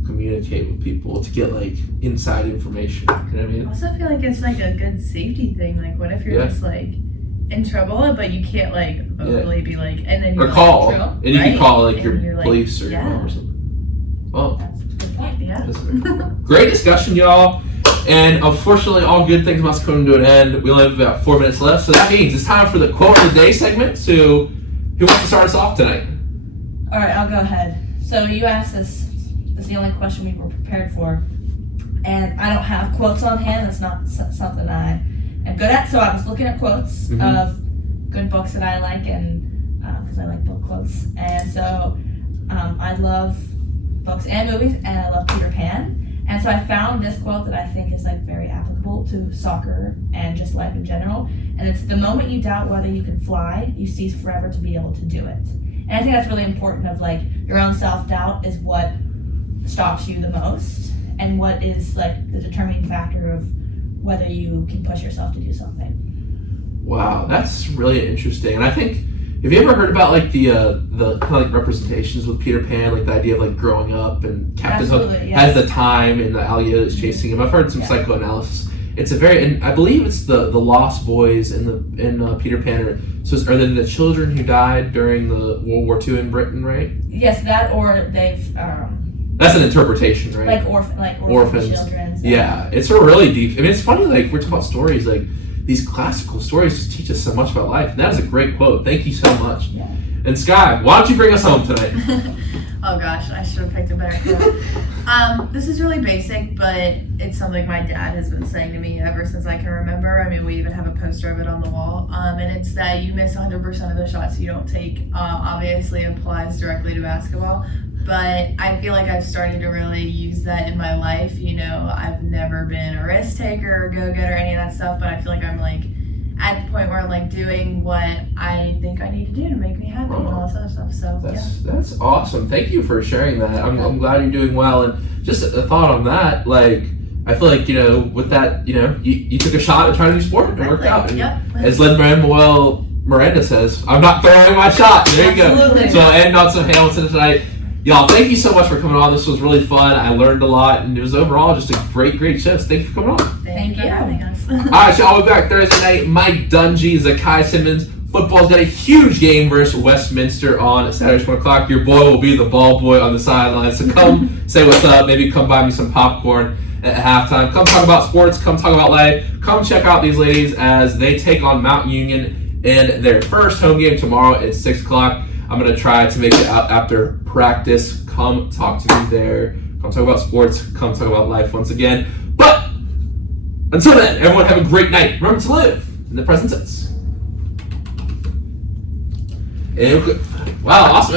communicate with people to get like inside information. You know what I mean? I also feel like it's like a good safety thing. Like, what if you're just like in trouble, but you can't like vocally be like, and then you call, like, and you can call like your police or your mom or something. Well, that's a good point. Yeah. Great discussion, y'all. And unfortunately, all good things must come to an end. We only have about 4 minutes left, so that means it's time for the quote of the day segment. So, who wants to start us off tonight? All right, I'll go ahead. So you asked us. This is the only question we were prepared for, and I don't have quotes on hand. That's not something I am good at. So I was looking at quotes of good books that I like, and because I like book quotes, and so I love books and movies, and I love Peter Pan. And so I found this quote that I think is like very applicable to soccer and just life in general. And it's, the moment you doubt whether you can fly, you cease forever to be able to do it. And I think that's really important, of like your own self-doubt is what stops you the most, and what is like the determining factor of whether you can push yourself to do something. Wow, that's really interesting. And I think, have you ever heard about like the kind of like representations with Peter Pan, like the idea of like growing up and Captain Hook has the time and the alligator is chasing him? I've heard some psychoanalysis, it's a very, and I believe it's the Lost Boys in Peter Pan, are then the children who died during the World War II in Britain, right? Yes, that or they've that's an interpretation, right? Like orphans. Children. So. Yeah, it's a really deep. I mean, it's funny. Like we're talking about stories, like these classical stories just teach us so much about life. And that is a great quote. Thank you so much. Yeah. And Sky, why don't you bring us home tonight? Oh gosh, I should have picked a better quote. This is really basic, but it's something my dad has been saying to me ever since I can remember. I mean, we even have a poster of it on the wall. And it's that you miss 100% of the shots you don't take. Obviously applies directly to basketball, but I feel like I've started to really use that in my life. You know, I've never been a risk taker or go-getter or any of that stuff, but I feel like I'm like at the point where I'm like doing what I think I need to do to make me happy and all this other stuff. So that's awesome. Thank you for sharing that. I'm glad you're doing well. And just a thought on that, like I feel like, you know, with that, you know, you took a shot at trying to do sport and it worked out. And as Lin-Manuel Miranda says, I'm not throwing my shot. There you go. So end on some Hamilton tonight. Y'all, thank you so much for coming on. This was really fun. I learned a lot, and it was overall just a great show. So thank you for coming on. Thank you for having us. All right, y'all, we'll be back Thursday night. Mike Dungy, Zakai Simmons. Football's got a huge game versus Westminster on Saturday, 1 o'clock. Your boy will be the ball boy on the sideline. So come say what's up. Maybe come buy me some popcorn at halftime. Come talk about sports. Come talk about life. Come check out these ladies as they take on Mount Union in their first home game tomorrow at 6 o'clock. I'm going to try to make it out after practice. Come talk to me there. Come talk about sports. Come talk about life once again. But until then, everyone have a great night. Remember to live in the present tense. Wow, awesome.